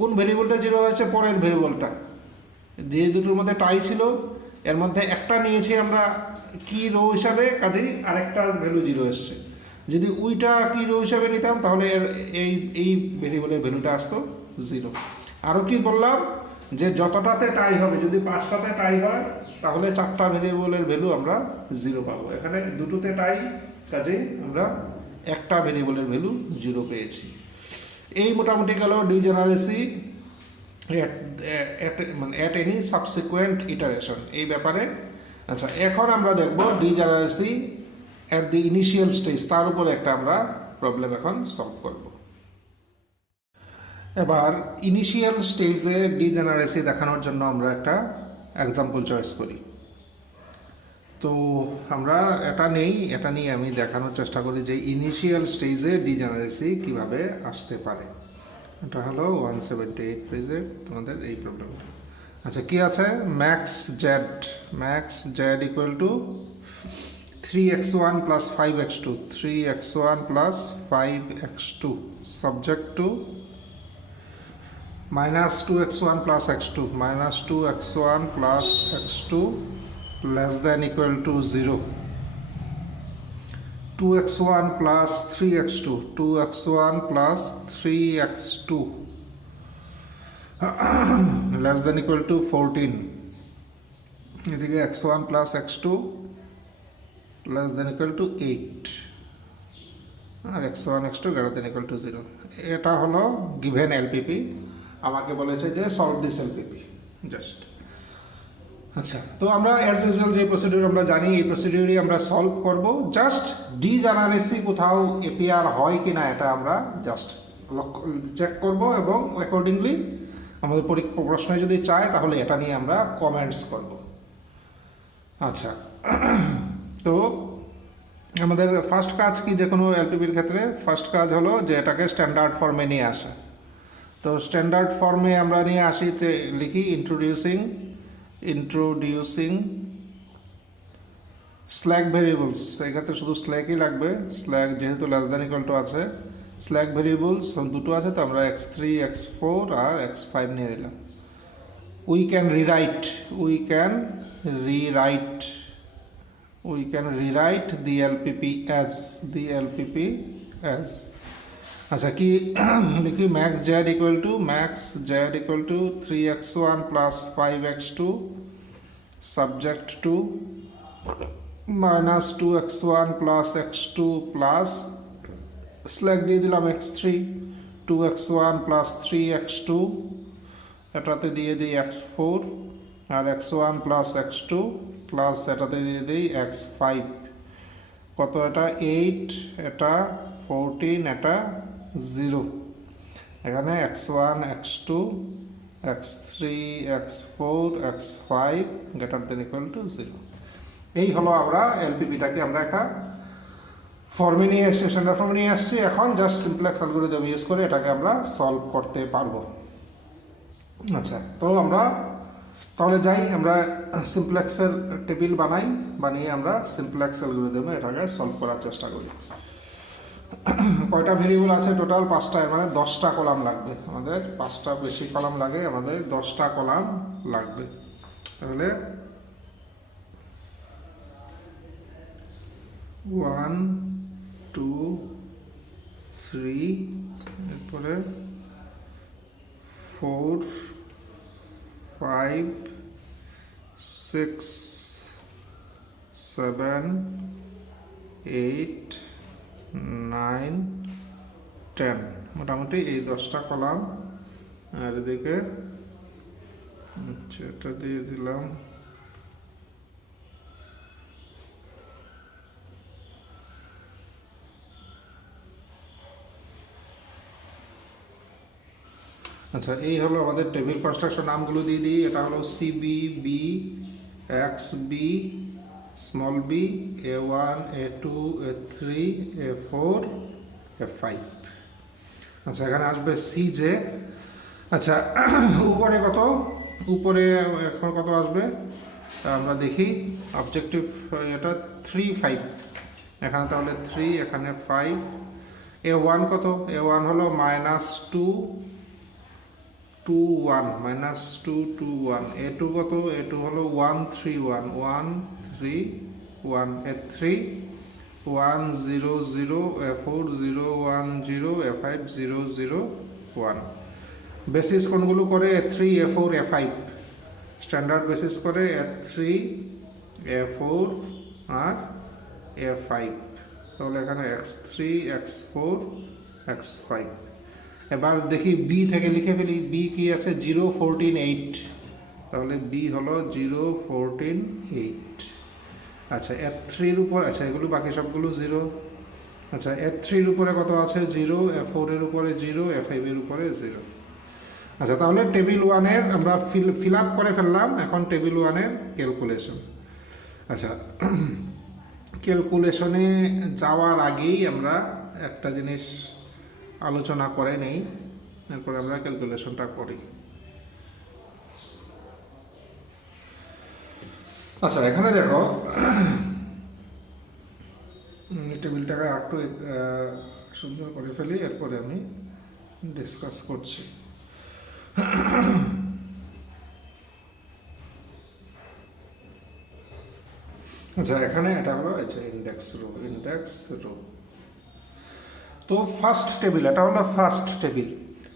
কোন ভেরিয়েবলটা 0 হয়েছে? পরের ভেরিয়েবলটা। যে দুটোর মধ্যে টাই ছিল এর মধ্যে একটা নিয়েছি আমরা কি রো হিসাবে, কাজেই আরেকটা ভ্যালু 0 এসছে। যদি ওইটা কি রো হিসাবে নিতাম তাহলে এই ভেরিয়েবলের ভ্যালুটা আসতো 0। আরও কি বললাম? যে যতটাতে টাই হবে, যদি 5টাতে টাই হয় তাহলে 4টা ভেরিয়েবলের ভ্যালু আমরা 0 পাবো। এখানে দুটোতে টাই, কাজেই আমরা একটা ভেরিয়েবলের ভ্যালু 0 পেয়েছি। এই মোটামুটি গেল ডিজেনারেসি at any subsequent iteration এই ব্যাপারে। আচ্ছা, এখন আমরা দেখব ডিজেনারেসি at the initial stage, তার উপরে একটা আমরা প্রবলেম এখন সলভ করব। এবার ইনিশিয়াল স্টেজে ডিজেনারেসি দেখানোর জন্য আমরা একটা এক্সাম্পল চয়েস করি। তো আমরা এটা নিয়ে আমি দেখানোর চেষ্টা করি যে ইনিশিয়াল স্টেজে ডিজেনারেসি কিভাবে আসতে পারে। এটা হলো 178 পেজে তোমাদের এই প্রবলেমটা। আচ্ছা, কি আছে? Max Z equal to 3x1 plus 5x2, 3x1 plus 5x2 subject to minus 2x1 plus x2, minus 2x1 plus x2 less than equal to 0, 2x1 plus 3x2, 2x1 plus 3x2 less than equal to 14, এদিকে x1 plus x2 less than equal to 8 R x1 x2 greater than equal to 0। এটা হলো given LPP. আমাকে বলেছে যে solve this LPP just. আচ্ছা, তো আমরা as usual যে প্রসিডিউর আমরা জানি এই প্রসিডিউরই আমরা সলভ করব। জাস্ট ডিজেনারেসি কোথাও এপিআর হয় কিনা এটা আমরা জাস্ট চেক করব এবং অ্যাকর্ডিংলি আমাদের প্রশ্নে যদি চায় তাহলে এটা নিয়ে আমরা কমেন্টস করব। আচ্ছা, তো আমাদের ফার্স্ট কাজ কি যে কোনো এলপিপির ক্ষেত্রে? ফার্স্ট কাজ হলো যে এটাকে স্ট্যান্ডার্ড ফর্মে নিয়ে আসা। তো স্ট্যান্ডার্ড ফর্মে আমরা নিয়ে আসি, লিখি ইন্ট্রোডিউসিং স্ল্যাক ভেরিয়েবলস। এক্ষেত্রে শুধু স্ল্যাকই লাগবে, স্ল্যাক যেহেতু লেস দ্যান ইকুয়াল টু আছে। স্ল্যাক ভেরিয়েবলস দুটো আছে, তো আমরা x3 x4 আর x5 নিয়ে দিলাম। We can rewrite the LPP as আচ্ছা, কি লিখি? max z equal to 3x1 plus 5x2 subject to minus 2x1 plus x2 plus slack দিয়ে দিলাম x3, 2x1 plus 3x2 এটাতে দিয়ে দিই x4 আর x1 plus x2 প্লাস এটাতে দিয়ে দিই x5। কত এটা? 8, এটা 14, এটা 0। এখানে x1 x2 x3 x4 x5 greater than equal to 0। এই হলো আমরা এলপিপিটাকে আমরা একটা ফর্মে নিয়ে এসে স্ট্যান্ডার্ড ফর্মে নিয়ে আসছি। এখন জাস্ট সিমপ্লেক্স অ্যালগরিদম ইউজ করে এটাকে আমরা সলভ করতে পারবো। আচ্ছা, তো আমরা তাহলে যাই, আমরা সিমপ্লেক্সের টেবিল বানিয়ে আমরা সিমপ্লেক্স অ্যালগরিদমে এটাকে সলভ করার চেষ্টা করি। কয়টা ভেরিয়েবল আছে টোটাল? 5টা, মানে 10টা কলাম লাগবে আমাদের। 5টা বেশি কলাম লাগে, আমাদের 10টা কলাম লাগবে। তাহলে 1 2 3 এরপরে 4 5 6 7 8 9 10 মোটামুটি এই 10টা কলাম। আর এদিকে এটা দিয়ে দিলাম। আচ্ছা, এই হলো আমাদের টেবিল কনস্ট্রাকশন। নামগুলো দিয়ে দিই। এটা হলো CB, B, X B, small B, A1 A2 A3 A4 A5। আচ্ছা, এখানে আসবে সিজে। আচ্ছা, উপরে কত? উপরে এখন কত আসবে আমরা দেখি। অবজেক্টিভ এটা 3 5, এখানে তাহলে 3, এখানে 5। A1 কত? A1 হলো -2 2 1, -2 2 1। A2 কত? A2 হলো 1 3 1 1 3 1। A3 1 0 0, A4 0 1 0, A5 0 0 1। বেসিস কোনগুলো করে? A3 A4 A5। Standard basis করে A3 A4 আর A5। তাহলে এখানে x3 x4 x5। এবার দেখি বি থেকে লিখে ফেলি। বি কি আছে? 0 14 8। তাহলে বি হলো 0 14 8। আচ্ছা, F3-র উপর, আচ্ছা এগুলো বাকি সবগুলো 0। আচ্ছা, F3-র উপরে কত আছে? 0, F4-এর উপরে 0, F5-এর উপরে 0। আচ্ছা, তাহলে টেবিল 1-এর আমরা ফিল আপ করে ফেললাম। এখন টেবিল 1-এর ক্যালকুলেশন। আচ্ছা, ক্যালকুলেশনে যাওয়ার আগেই আমরা একটা জিনিস আলোচনা করে নেই, এরপরে আমরা ক্যালকুলেশনটা করি। আচ্ছা, এখানে দেখো টেবিলটাকে একটু সুন্দর করে ফেলি, এরপরে আমি ডিসকাস করছি। আচ্ছা, এখানে এটা হলো ইন্ডেক্স রো। তো ফার্স্ট টেবিল, এটা হলো ফার্স্ট টেবিল।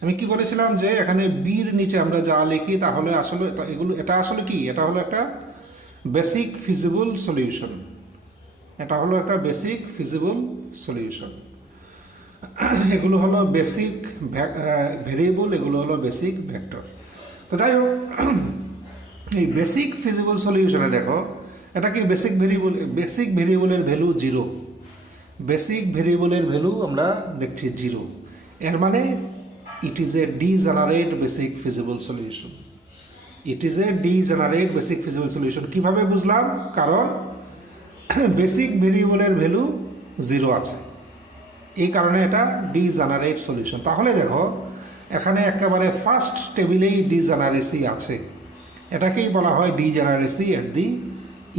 আমি কি বলেছিলাম যে এখানে বির নিচে আমরা যা লিখি তাহলে আসলে এটা আসলে কি, এটা হলো একটা বেসিক ফিজিবল সলিউশন। এটা হলো একটা বেসিক ফিজিবল সলিউশন। এগুলো হলো বেসিক ভেরিয়েবল, এগুলো হলো বেসিক ভেক্টর। তো যাই হোক, এই বেসিক ফিজিবল সলিউশনে দেখো এটা কি বেসিক ভেরিয়েবলের ভ্যালু 0। বেসিক ভেরিয়েবলের ভ্যালু আমরা দেখছি 0। এর মানে ইট is a degenerate basic feasible solution. It is a degenerate basic feasible solution. কিভাবে বুঝলাম? কারণ বেসিক ভেরিয়েবলের ভ্যালু 0 আছে, এই কারণে এটা ডিজেনারেট সলিউশন। তাহলে দেখো এখানে একেবারে ফার্স্ট টেবিলেই ডিজেনারেসি আছে। এটাকেই বলা হয় ডিজেনারেসি এট দি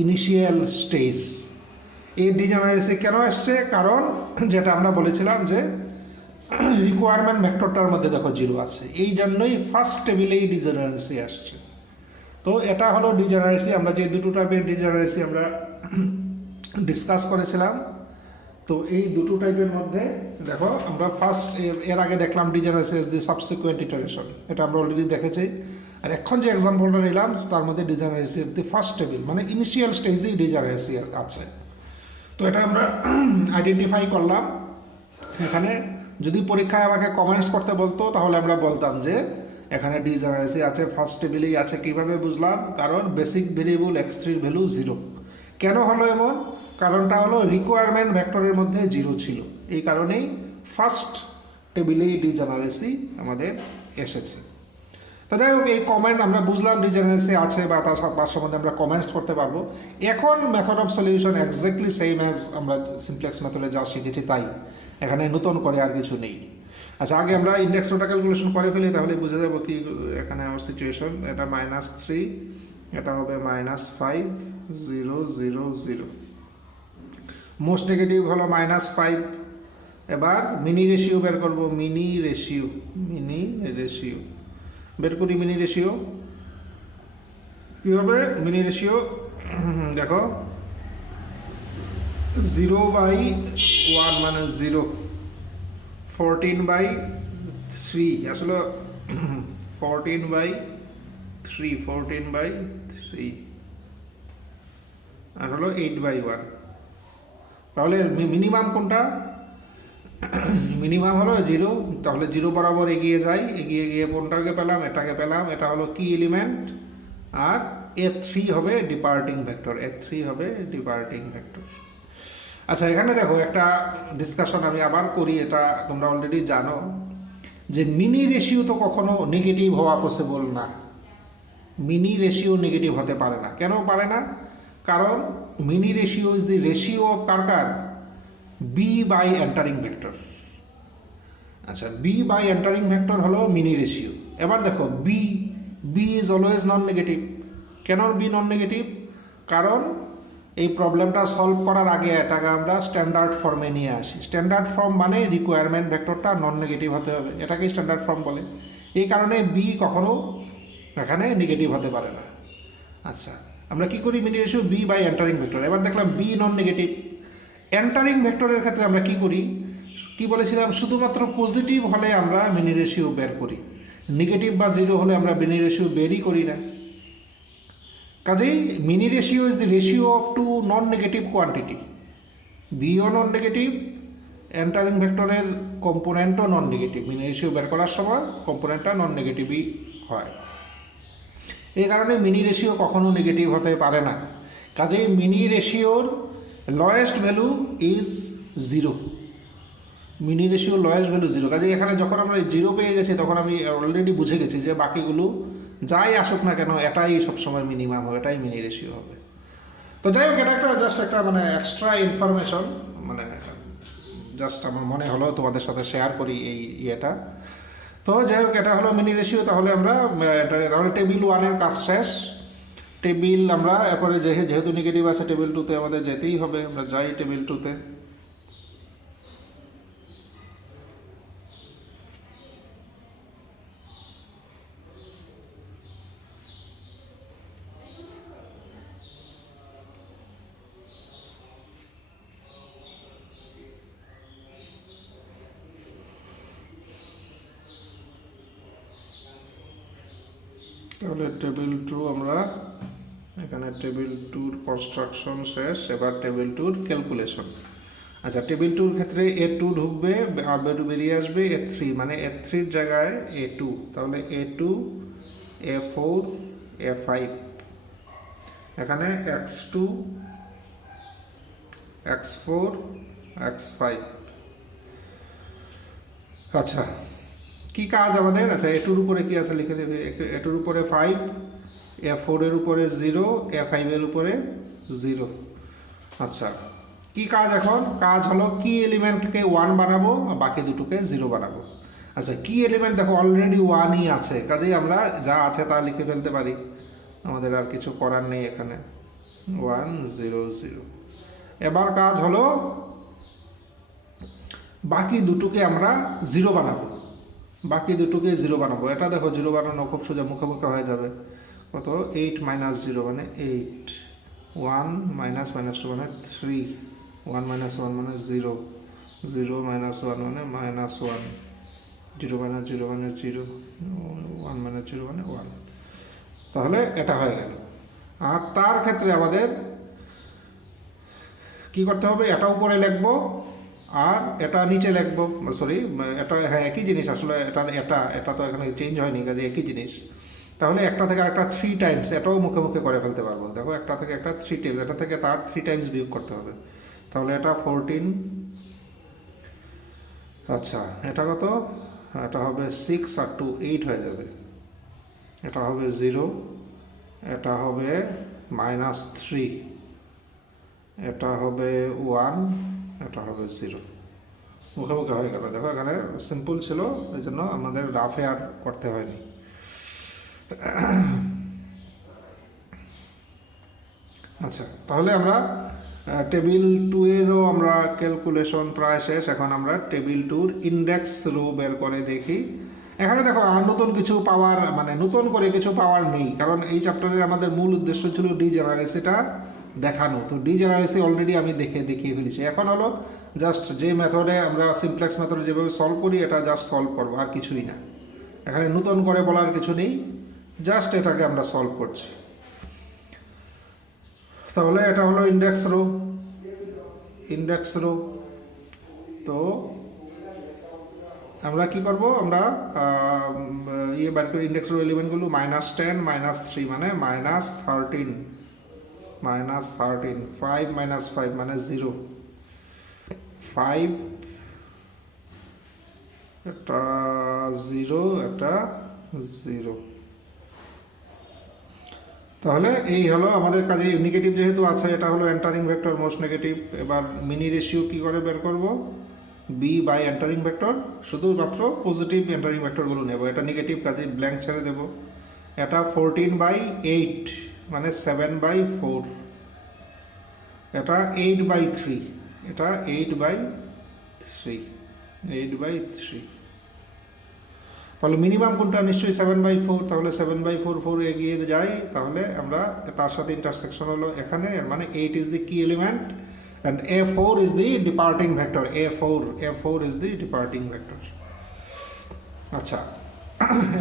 ইনিশিয়াল স্টেজ। এই ডিজেনারেসি কেন আসছে? কারণ যেটা আমরা বলেছিলাম যে রিকোয়ারমেন্ট ভেক্টরটার মধ্যে দেখো 0 আছে, এই জন্যই ফার্স্ট টেবিলেই ডিজেনারেসি আসছে। তো এটা হলো ডিজেনারেসি। আমরা যে দুটো টাইপের ডিজেনারেসি আমরা ডিসকাস করেছিলাম, তো এই দুটো টাইপের মধ্যে দেখো আমরা ফার্স্ট এর আগে দেখলাম ডিজেনারেসি ইজ দি সাবসিকুয়েন্ট ইটারেশন, এটা আমরা অলরেডি দেখেছি। আর এখন যে এক্সাম্পলটা নিলাম তার মধ্যে ডিজেনারেসি দি ফার্স্ট টেবিল, মানে ইনিশিয়াল স্টেজেই ডিজেনারেসি আছে। তো এটা আমরা আইডেন্টিফাই করলাম। এখানে যদি পরীক্ষায় আমাকে কমেন্টস করতে বলতো তাহলে আমরা বলতাম যে এখানে ডিজেনারেসি আছে, ফার্স্ট টেবিলেই আছে। কিভাবে বুঝলাম? কারণ বেসিক ভেরিয়েবল x3 এর ভ্যালু 0। কেন হলো এমন? কারণটা হলো রিকোয়ারমেন্ট ভেক্টরের মধ্যে 0 ছিল, এই কারণেই ফার্স্ট টেবিলেই ডিজেনারেসি আমাদের এসেছে। তো যাই হোক, এই কমেন্ট আমরা বুঝলাম ডিজেনারেসি আছে বা তার সম্বন্ধে আমরা কমেন্টস করতে পারবো। এখন method of solution exactly same as আমরা সিমপ্লেক্স মেথডে যা শিখেছি তাই, এখানে নতুন করে আর কিছু নেই। আচ্ছা, আগে আমরা ইন্ডেক্স রোটা ক্যালকুলেশন করে ফেলি, তাহলে বুঝে যাবো কি এখানে আমার সিচুয়েশন। এটা -3, এটা হবে -5 0 0 0। মোস্ট নেগেটিভ হলো -5। এবার মিনি রেশিও বের করবো। মিনি রেশিও বের করি। মিনি রেশিও কি হবে? মিনি রেশিও দেখো 0/1 মানে 0, 14/3 আসলে 14/3 আর হলো 8/1। তাহলে মিনিমাম কোনটা? মিনিমাম হলো 0। তাহলে 0 বরাবর এগিয়ে যাই, এগিয়ে গিয়ে কোনটাকে পেলাম? এটাকে পেলাম। এটা হলো কি এলিমেন্ট, আর A3 হবে ডিপার্টিং ভেক্টর। আচ্ছা, এখানে দেখো একটা ডিসকাশন আমি আবার করি, এটা তোমরা অলরেডি জানো যে মিনি রেশিও তো কখনো নেগেটিভ হওয়া পসিবল না। মিনি রেশিও নেগেটিভ হতে পারে না। কেন পারে না? কারণ mini ratio is the ratio of কার বি বাই এন্টারিং ভেক্টর। আচ্ছা, বি বাই এন্টারিং ভেক্টর হলো মিনি রেশিও। এবার দেখো B is always non negative. কেন বি নন নেগেটিভ? কারণ এই প্রবলেমটা সলভ করার আগে এটাকে আমরা স্ট্যান্ডার্ড ফর্মে নিয়ে আসি। স্ট্যান্ডার্ড ফর্ম মানে রিকোয়ারমেন্ট ভেক্টরটা নন নেগেটিভ হতে হবে, এটাকেই স্ট্যান্ডার্ড ফর্ম বলে। এই কারণে বি কখনো এখানে নেগেটিভ হতে পারে না। আচ্ছা, আমরা কি করি? Mini ratio B by entering vector. এবার দেখলাম বি নন নেগেটিভ। এন্টারিং ভেক্টরের ক্ষেত্রে আমরা কি করি? কি বলেছিলাম? শুধুমাত্র পজিটিভ হলে আমরা মিনি রেশিও বের করি, নেগেটিভ বা 0 হলে আমরা মিনি রেশিও বেরই করি না। কাজেই mini ratio is the ratio of two non negative quantity. বিও নন নেগেটিভ, এন্টারিং ভেক্টরের কম্পোনেন্টও নন নেগেটিভ। মিনি রেশিও বের করার সময় কম্পোনেন্টটা নন নেগেটিভই হয়। এই কারণে মিনি রেশিও কখনো নেগেটিভ হতে পারে না। কাজেই মিনি রেশিওর lowest value is 0। Mini ratio lowest value 0। কাজেই এখানে যখন আমরা 0 পেয়ে গেছি তখন আমি অলরেডি বুঝে গেছি যে বাকিগুলো যাই আসুক না কেন এটাই সবসময় মিনিমাম হবে, এটাই মিনি রেশিও হবে। তো তো যাই হোক, এটা একটা জাস্ট একটা মানে এক্সট্রা ইনফরমেশন, মানে জাস্ট আমার মনে হলো তোমাদের সাথে শেয়ার করি এই ইয়েটা। তো যাই হোক, এটা হলো মিনি রেশিও। তাহলে আমরা তাহলে টেবিল 1-এর কাজ শেষ। টেবিল আমরা এরপরে যেহেতু নেগেটিভ আছে, টেবিল 2-তে আমাদের যেতেই হবে। আমরা যাই টেবিল 2-তে। তাহলে টেবিল 2 আমরা এখানে টেবিল 2-র কনস্ট্রাকশন শেষ। এবার টেবিল 2-র ক্যালকুলেশন। আচ্ছা, টেবিল 2-র ক্ষেত্রে A2 ঢুকবে আর বেরিয়ে আসবে A3, মানে A3-র জায়গায় A2। তাহলে A2, A4, A5, এখানে X2, X4, X5। আচ্ছা, কি কাজ আমাদের? আচ্ছা, A2-র উপরে কি আছে লিখে দেবে। A2-র উপরে 5, A4-এর উপরে 0, A5-এর উপরে 0। আচ্ছা, কি কাজ এখন? কাজ হলো কি এলিমেন্টকে 1 বানাবো আর বাকি দুটোকে 0 বানাবো। আচ্ছা, কি এলিমেন্ট দেখো অলরেডি 1ই আছে, কাজেই আমরা যা আছে তা লিখে ফেলতে পারি, আমাদের আর কিছু করার নেই এখানে। 1 0 0। এবার কাজ হলো বাকি দুটোকে আমরা 0 বানাবো। বাকি দুটোকে 0 বানাবো। এটা দেখো 0 বানানো খুব সোজা, মুখে মুখে হয়ে যাবে। কত? 8 - 0 মানে 8, 1 - -2 মানে 3, 1 - 1 মানে 0, 0 - 1 মানে -1, 0 - 0 মানে 0, 1 - 0 মানে 1। তাহলে এটা হয়ে গেল। আর তার ক্ষেত্রে আমাদের কি করতে হবে? এটা উপরে লিখবো আর এটা নিচে লিখবো। সরি, এটা হ্যাঁ একই জিনিস আসলে। এটা তো এখানে চেঞ্জ হয়নি, কাজে একই জিনিস। তাহলে একটা থেকে একটা 3 টাইমস এটাও মুখে মুখে করে ফেলতে পারবো। দেখো, একটা থেকে একটা 3 টাইমস, এটা থেকে তার 3 টাইমস বিয়োগ করতে হবে। তাহলে এটা 14। আচ্ছা, এটা কত? এটা হবে 6 আর 2 8 হয়ে যাবে। এটা হবে 0, এটা হবে -3, এটা হবে 1, এটা হবে 0। মুখে মুখে হয়ে গেল। দেখো, এখানে সিম্পল ছিল, এই জন্য আমাদের রাফে আর করতে হয়নি। আচ্ছা, তাহলে আমরা টেবিল 2-এরও আমরা ক্যালকুলেশন প্রায় শেষ। এখন আমরা টেবিল 2-র ইন্ডেক্স রো বের করে দেখি। এখানে দেখো, আর নতুন কিছু পাওয়ার, মানে নতুন করে কিছু পাওয়ার নেই, কারণ এই চ্যাপ্টারের আমাদের মূল উদ্দেশ্য ছিল ডিজেনারেসিটা দেখানো। তো ডিজেনারেসি অলরেডি আমি দেখিয়ে ফেলেছি। এখন হলো জাস্ট যে মেথডে আমরা সিমপ্লেক্স মেথডে যেভাবে সলভ করি, এটা জাস্ট সলভ করবো, আর কিছুই না। এখানে নতুন করে বলার কিছু নেই, জাস্ট এটাকে আমরা সলভ করছি। তাহলে এটা হলো ইন্ডেক্স রো। তো আমরা কি করব? আমরা বার করি ইন্ডেক্স রো এলিমেন্টগুলো। -10 -3 মানে -13, -13, 5 - 5 মানে 0, 5, এটা 0, এটা 0। তাহলে এই হলো আমাদের কাজে। নেগেটিভ যেহেতু আছে, এটা হলো এন্টারিং ভেক্টর, মোস্ট নেগেটিভ। এবার মিনি রেশিও কি করে বের করব? বি বাই এন্টারিং ভেক্টর, শুধুমাত্র পজিটিভ এন্টারিং ভেক্টরগুলো নেব। এটা নেগেটিভ, কাজে ব্ল্যাঙ্ক ছেড়ে দেব। এটা 14/8 মানে 7/4, এটা 8/3, এটা 8/3। তাহলে মিনিমাম কোনটা? নিশ্চয়ই 7/4। তাহলে 7/4 এগিয়ে যাই। তাহলে আমরা তার সাথে ইন্টারসেকশন হলো এখানে, মানে 8 ইজ দি কি element and A4 is the departing vector. A4 is the departing vector. আচ্ছা,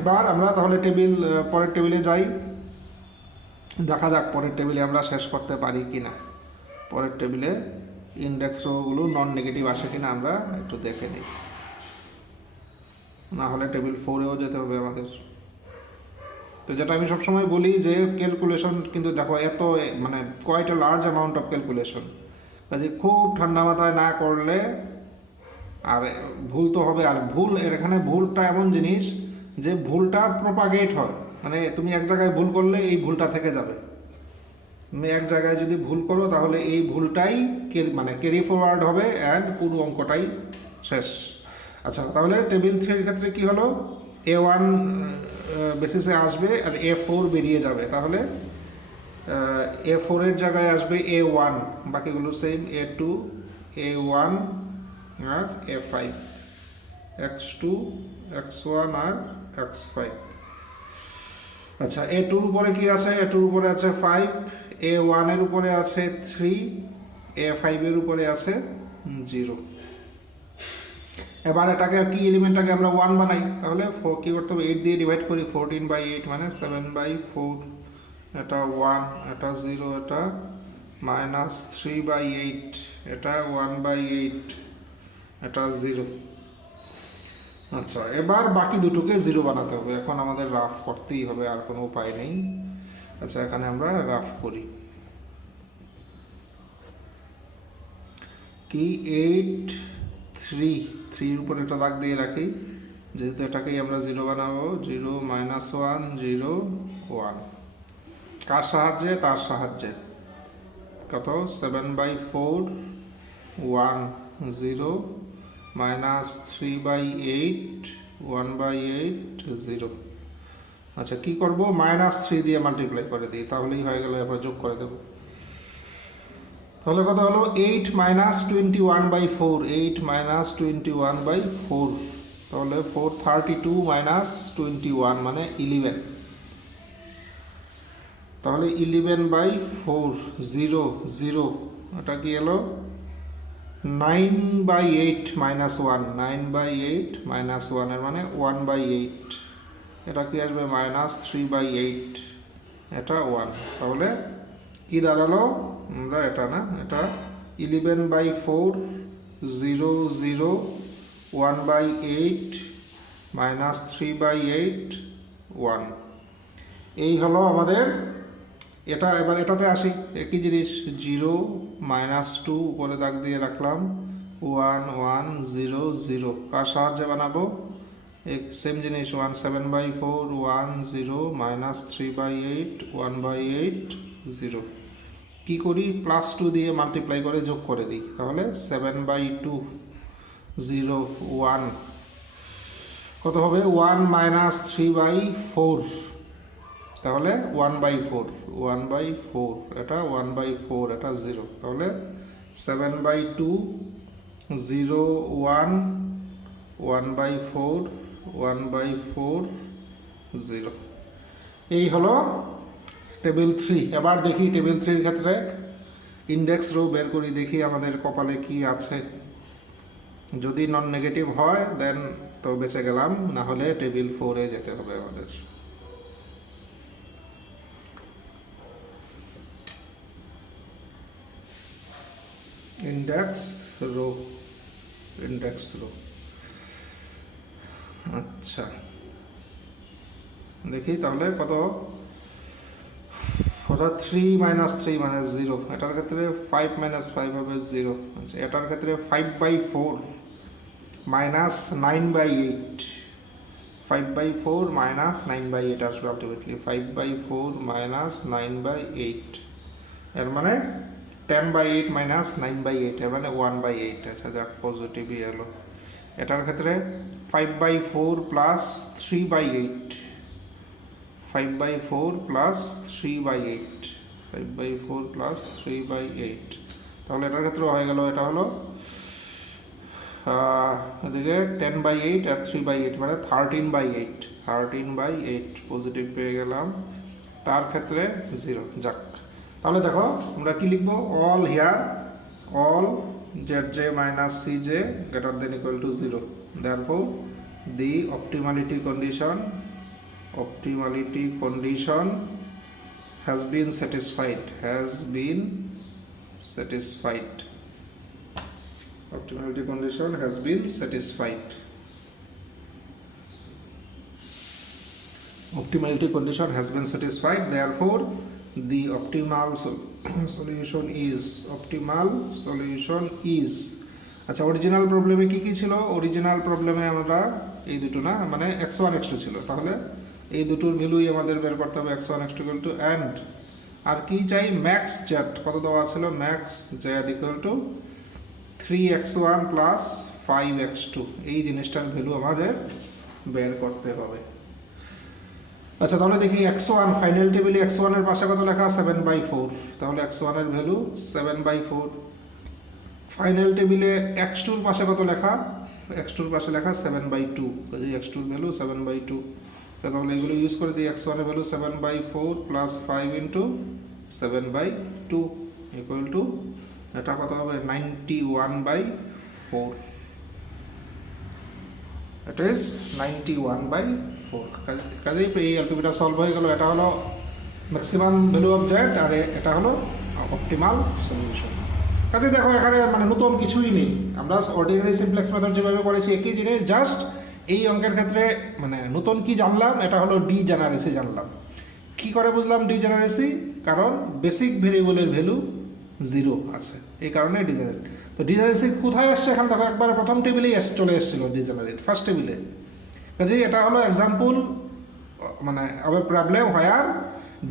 এবার আমরা তাহলে পরের টেবিলে যাই। দেখা যাক পরের টেবিলে আমরা শেষ করতে পারি কিনা। পরের টেবিলে ইন্ডেক্স রোগুলো নন নেগেটিভ আসে কিনা আমরা একটু দেখে নিই, না হলে টেবিল 4-এও যেতে হবে আমাদের। তো যেটা আমি সবসময় বলি যে ক্যালকুলেশন কিন্তু দেখো এত মানে quite a large amount of calculation, কাজে খুব ঠান্ডা মাথায় না করলে আর ভুল তো হবে। আর এখানে ভুলটা এমন জিনিস যে ভুলটা প্রপাগেট হয়, মানে তুমি এক জায়গায় ভুল করলে এই ভুলটা থেকে যাবে। তুমি এক জায়গায় যদি ভুল করো তাহলে এই ভুলটাই মানে ক্যারি ফরওয়ার্ড হবে অ্যান্ড পুরো অঙ্কটাই শেষ। আচ্ছা, তাহলে টেবিল 3 এর ক্ষেত্রে কি হলো, A1 বেসিসে আসবে আর A4 বেরিয়ে যাবে, তাহলে A4 এর জায়গায় আসবে A1, বাকিগুলো সেম, A2, A1 আর A5, X2, X1 আর X5। আচ্ছা, A2 এর উপরে কি আছে? A2 এর উপরে আছে 5, A1 এর উপরে আছে 3, A5 এর উপরে আছে 0। এবার এটাকে কি এলিমেন্টটাকে আমরা 1 বানাই, তাহলে কি করতে হবে, 8 দিয়ে ডিভাইড করি, 14/8 মানে 7/4, এটা 1, এটা 0, এটা -3/8, এটা 1/8, এটা 0। আচ্ছা, এবার বাকি দুটোকে 0 বানাতে হবে, এখন আমাদের রাফ করতেই হবে, আর কোনো উপায় নেই। আচ্ছা, এখানে আমরা রাফ করি কি 8, 3 এর উপর একটা দাগ দিয়ে রাখি, যেহেতু এটাকেই আমরা 0 বানাবো, 0, -1, 0, 1। কার সাহায্যে? তার সাহায্যে। কত? 7/4, 1, 0, -3/8, 1/8, 0। আচ্ছা, কি করব, -3 দিয়ে মাল্টিপ্লাই করে দিই, তাহলেই হয়ে গেল। এবার যোগ করে দেব, তাহলে কত হলো, 8 - 21/4, 8 - 21/4, তাহলে 432 - 21 মানে 11, তাহলে 11/4, 0, 0, এটা কি এলো 9/8 - 1, 9/8 - 1 এর মানে 1/8, এটা কি আসবে -3/8, এটা 1, তাহলে কি দাঁড়ালো, আমরা এটা না, এটা 11/4, 0, 0, 1/8, -3/8, 1। এই হলো আমাদের এটা। এবার এটাতে আসি, একই জিনিস, 0, -2 উপরে দাগ দিয়ে রাখলাম, 1, 1, 0, 0। কার সাহায্যে বানাবো? সেম জিনিস, 7/4, 1, 0, -3/8, 1/8, 0। কি করি, +2 দিয়ে মাল্টিপ্লাই করে যোগ করে দিই, তাহলে 7/2, 0, 1 কত হবে, 1 - 3/4, তাহলে 1/4, 1/4, এটা 1/4, এটা 0, তাহলে 7/2, 0, 1, 1/4, 1/4, 0। এই হলো টেবিল 3। এবার দেখি টেবিল 3 এর ক্ষেত্রে ইন্ডেক্স রো বের করি, দেখি আমাদের কপালে কি আছে। যদি নন নেগেটিভ হয় দেন তো বেঁচে গেলাম, না হলে টেবিল 4 এ যেতে হবে আমাদের। Index row, index row. আচ্ছা, দেখি তাহলে কত, 3 - 3 মানে 0, এটার ক্ষেত্রে 5 - 5 হবে 0। আচ্ছা, এটার ক্ষেত্রে 5/4 -9/8, 5/4 -9/8 আসবে আলটিমেটলি, 5/4 -9/8, এর মানে 10/8 - 9/8, এর মানে 1/8। আচ্ছা, যাক, পজিটিভই এলো। এটার ক্ষেত্রে 5/4 + 3/8, 5/4 + 3/8, 5/4 + 3/8, তাহলে এটার ক্ষেত্রে হয়ে গেল, এটা হলো এদিকে 10/8 আর 3/8 মানে 13/8, 13/8 পজিটিভ পেয়ে গেলাম। তার ক্ষেত্রে 0। যাক, তাহলে দেখো আমরা কি লিখবো, all here, all zj - cj greater than equal to 0, therefore the optimality condition has been satisfied, optimality condition has been satisfied, optimality condition has been satisfied, therefore the optimal solution is আচ্ছা, original প্রবলেমে কি কি ছিল? Original প্রবলেমে আমরা এই দুটো না, মানে x1 x2 ছিল, তাহলে এই দুটোর ভ্যালুই আমাদের বের করতে হবে, x1 x2 and আর কি চাই, ম্যাক্স জেড কত দেওয়া ছিল, max Z equal to 3x1 plus 5x2, এই জিনিসটার ভ্যালু আমাদের বের করতে হবে। আচ্ছা তাহলে দেখি x1 ফাইনাল টেবিলে x1 এর পাশে কত লেখা, 7/4, তাহলে x1 এর ভ্যালু 7/4। ফাইনাল টেবিলে x2 এর পাশে কত লেখা, x2 এর পাশে লেখা 7/2, কাজে x2 এর ভ্যালু 7/2। তাহলে এগুলো ইউজ করে দিই, x1 এর value 7/4 plus 5 into 7/2 equal to, এটা কত হবে 91/4, it is 91/4। কাজেই এই এলপিবিটা সলভ হয়ে গেল। এটা হলো ম্যাক্সিমাম ভ্যালু অফ জেড আর এটা হলো অপটিমাল সলিউশন। কাজে দেখো এখানে মানে নতুন কিছুই নেই, আমরা অর্ডিনারি সিমপ্লেক্স মেথড যেভাবে করেছি একই জিনিস, জাস্ট এই অঙ্কের ক্ষেত্রে মানে নতুন কি জানলাম, এটা হলো ডিজেনারেসি জানলাম। কি করে বুঝলাম ডিজেনারেসি, কারণ বেসিক ভেরিয়েবলের ভ্যালু 0 আছে, এই কারণে ডিজেনারেসি। তো ডিজেনারেসি কোথায় আসছে, এখানে দেখো একবার প্রথম টেবিলেই চলে এসেছিল ডিজেনারেট, ফার্স্ট টেবিলে। কাজেই এটা হলো এক্সাম্পল মানে আবার প্রবলেম হোয়ার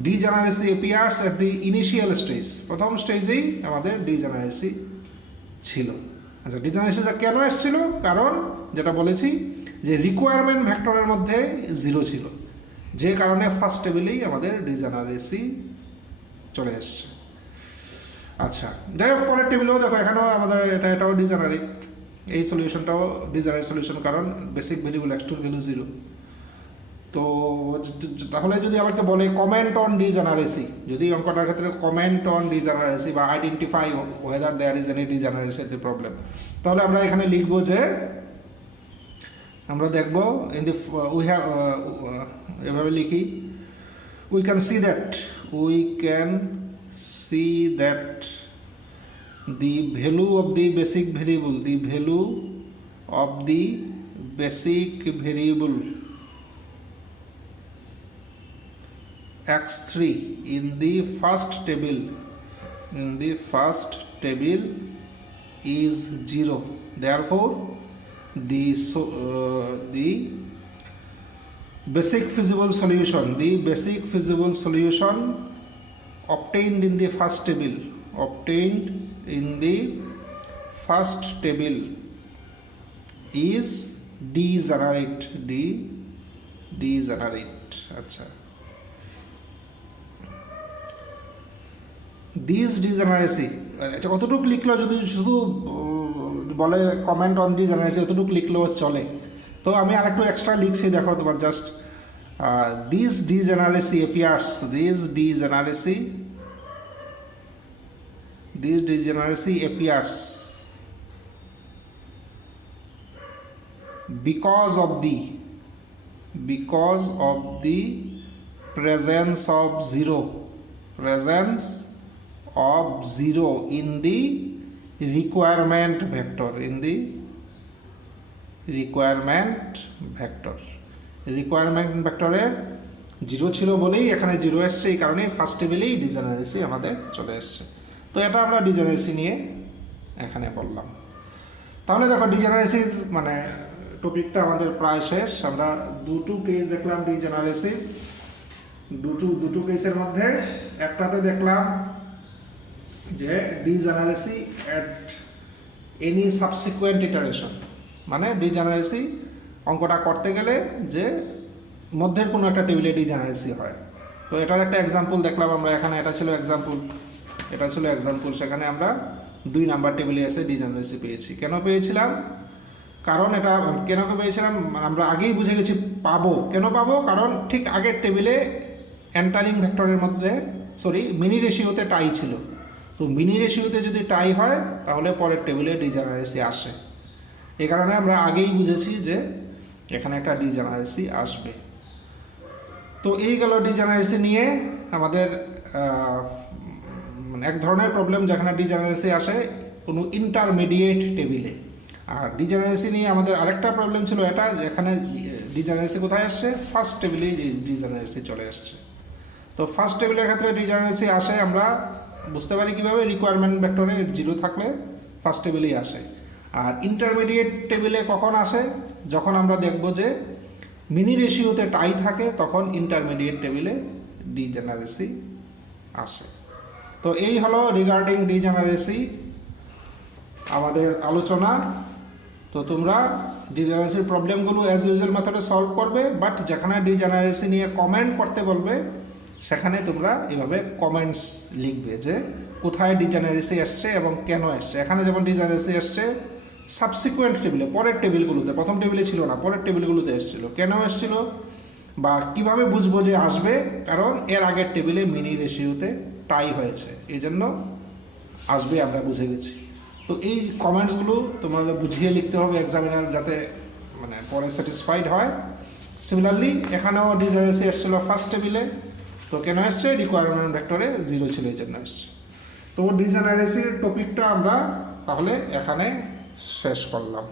ডিজেনারেসি অ্যাপিয়ার্স এট দি ইনিশিয়াল স্টেজ, প্রথম স্টেজেই আমাদের ডিজেনারেসি ছিল। আচ্ছা ডিজেনারেসিটা কেন এসেছিল, কারণ যেটা বলেছি যে রিকোয়ারমেন্ট ভেক্টরের মধ্যে 0 ছিল, যে কারণে ফার্স্ট টেবিলেই আমাদের ডিজেনারেসি চলে এসছে। আচ্ছা যাই হোক পরের টেবিলেও দেখো এখানেও আমাদের এটাও ডিজেনারেট, এই সলিউশনটাও ডিজেনারেট সলিউশন, কারণ বেসিক ভেরিয়েবল x2 ভ্যালু 0। তো তাহলে যদি আমাকে বলে কমেন্ট অন ডিজেনারেসি, যদি অঙ্কটার ক্ষেত্রে কমেন্ট অন ডিজেনারেসি বা identify whether there is any degeneracy এর প্রবলেম, তাহলে আমরা এখানে লিখব যে আমরা দেখব ইন দি উই হ্যাভ এভাবে লিখি, we can see that the value of the basic variable x3 in the first table is 0, therefore the basic feasible solution obtained in the first table is degenerate। আচ্ছা this ডিজেনারেসি, আচ্ছা কতটুকু লিখলো, যদি শুধু বলে comment on ডিজেনারেসি অতটুকু লিখলেও চলে। তো আমি আরেকটু এক্সট্রা লিখছি, দেখো তোমার just this degeneracy appears, this degeneracy appears because of the presence of zero in the requirement vector, requirement ভেক্টরের 0 ছিল বলেই এখানে 0 এসছে, এই কারণে ফার্স্ট টেবিলেই ডিজেনারেসি আমাদের চলে এসছে। তো এটা আমরা ডিজেনারেসি নিয়ে এখানে বললাম। তাহলে দেখো ডিজেনারেসির মানে টপিকটা আমাদের প্রায় শেষ। আমরা দুটো কেস দেখলাম ডিজেনারেসির, দুটো কেসের মধ্যে একটাতে দেখলাম যে ডিজেনারেসি এট এনি সাবসিকুয়েন্ট ইটারেশন, মানে ডিজেনারেসি অঙ্কটা করতে গেলে যে মধ্যের কোনো একটা টেবিলে ডিজেনারেসি হয়। তো এটার একটা এক্সাম্পল দেখলাম আমরা এখানে, এটা ছিল এক্সাম্পল, সেখানে আমরা 2 নাম্বার টেবিলে এসে ডিজেনারেসি পেয়েছি। কেন পেয়েছিলাম, কারণ এটা কেন পেয়েছিলাম আমরা আগেই বুঝে গেছি পাবো। কেন পাবো, কারণ ঠিক আগের টেবিলে এন্টারিং ভেক্টরের মধ্যে মিনি রেশিওতে টাই ছিল। তো মিনি রেশিওতে যদি টাই হয় তাহলে পরের টেবিলে ডিজেনারেসি আসে, এই কারণে আমরা আগেই বুঝেছি যে এখানে একটা ডিজেনারেসি আসবে। তো এই গেল ডিজেনারেসি নিয়ে আমাদের এক ধরনের প্রবলেম, যেখানে ডিজেনারেসি আসে কোনো ইন্টারমিডিয়েট টেবিলে। আর ডিজেনারেসি নিয়ে আমাদের আরেকটা প্রবলেম ছিল এটা, যেখানে ডিজেনারেসি কোথায় আসছে, ফার্স্ট টেবিলেই ডিজেনারেসি চলে আসছে। তো ফার্স্ট টেবিলের ক্ষেত্রে ডিজেনারেসি আসে আমরা বুঝতে পারি কিভাবে, রিকোয়ারমেন্ট ভেক্টরে 0 থাকলে ফার্স্ট টেবিলেই আসে। আর ইন্টারমিডিয়েট টেবিলে কখন আসে, যখন আমরা দেখব যে মিনি রেশিওতে টাই থাকে, তখন ইন্টারমিডিয়েট টেবিলে ডিজেনারেসি আসে। তো এই হলো রিগার্ডিং ডিজেনারেসি আমাদের আলোচনা। তো তোমরা ডিজেনারেসির প্রবলেমগুলো অ্যাজ ইউজুয়াল মেথডে সলভ করবে, বাট যেখানে ডিজেনারেসি নিয়ে কমেন্ট করতে বলবে সেখানে তোমরা এভাবে কমেন্টস লিখবে যে কোথায় ডিজেনারেসি আসছে এবং কেন আসছে। এখানে যেমন ডিজেনারেসি আসছে সাবসিকুয়েন্ট টেবিলে, পরের টেবিলগুলোতে, প্রথম টেবিলে ছিল না, পরের টেবিলগুলোতে এসেছিল। কেন এসেছিল বা কিভাবে বুঝবো যে আসবে, কারণ এর আগের টেবিলে মিনি রেশিওতে টাই হয়েছে, এই জন্য আসবে, আমরা বুঝে গেছি। তো এই কমেন্টসগুলো তোমাদের বুঝিয়ে লিখতে হবে এক্সামিনার, যাতে মানে পরে স্যাটিসফাইড হয়। সিমিলারলি এখানেও ডিজেনারেসি এসেছিল ফার্স্ট টেবিলে, তো কেন এসছে, রিকোয়ারমেন্ট ভেক্টরে 0 ছিল, এই জন্য এসছে। তো ডিজেনারেসির টপিকটা আমরা তাহলে এখানে শেষ করলাম।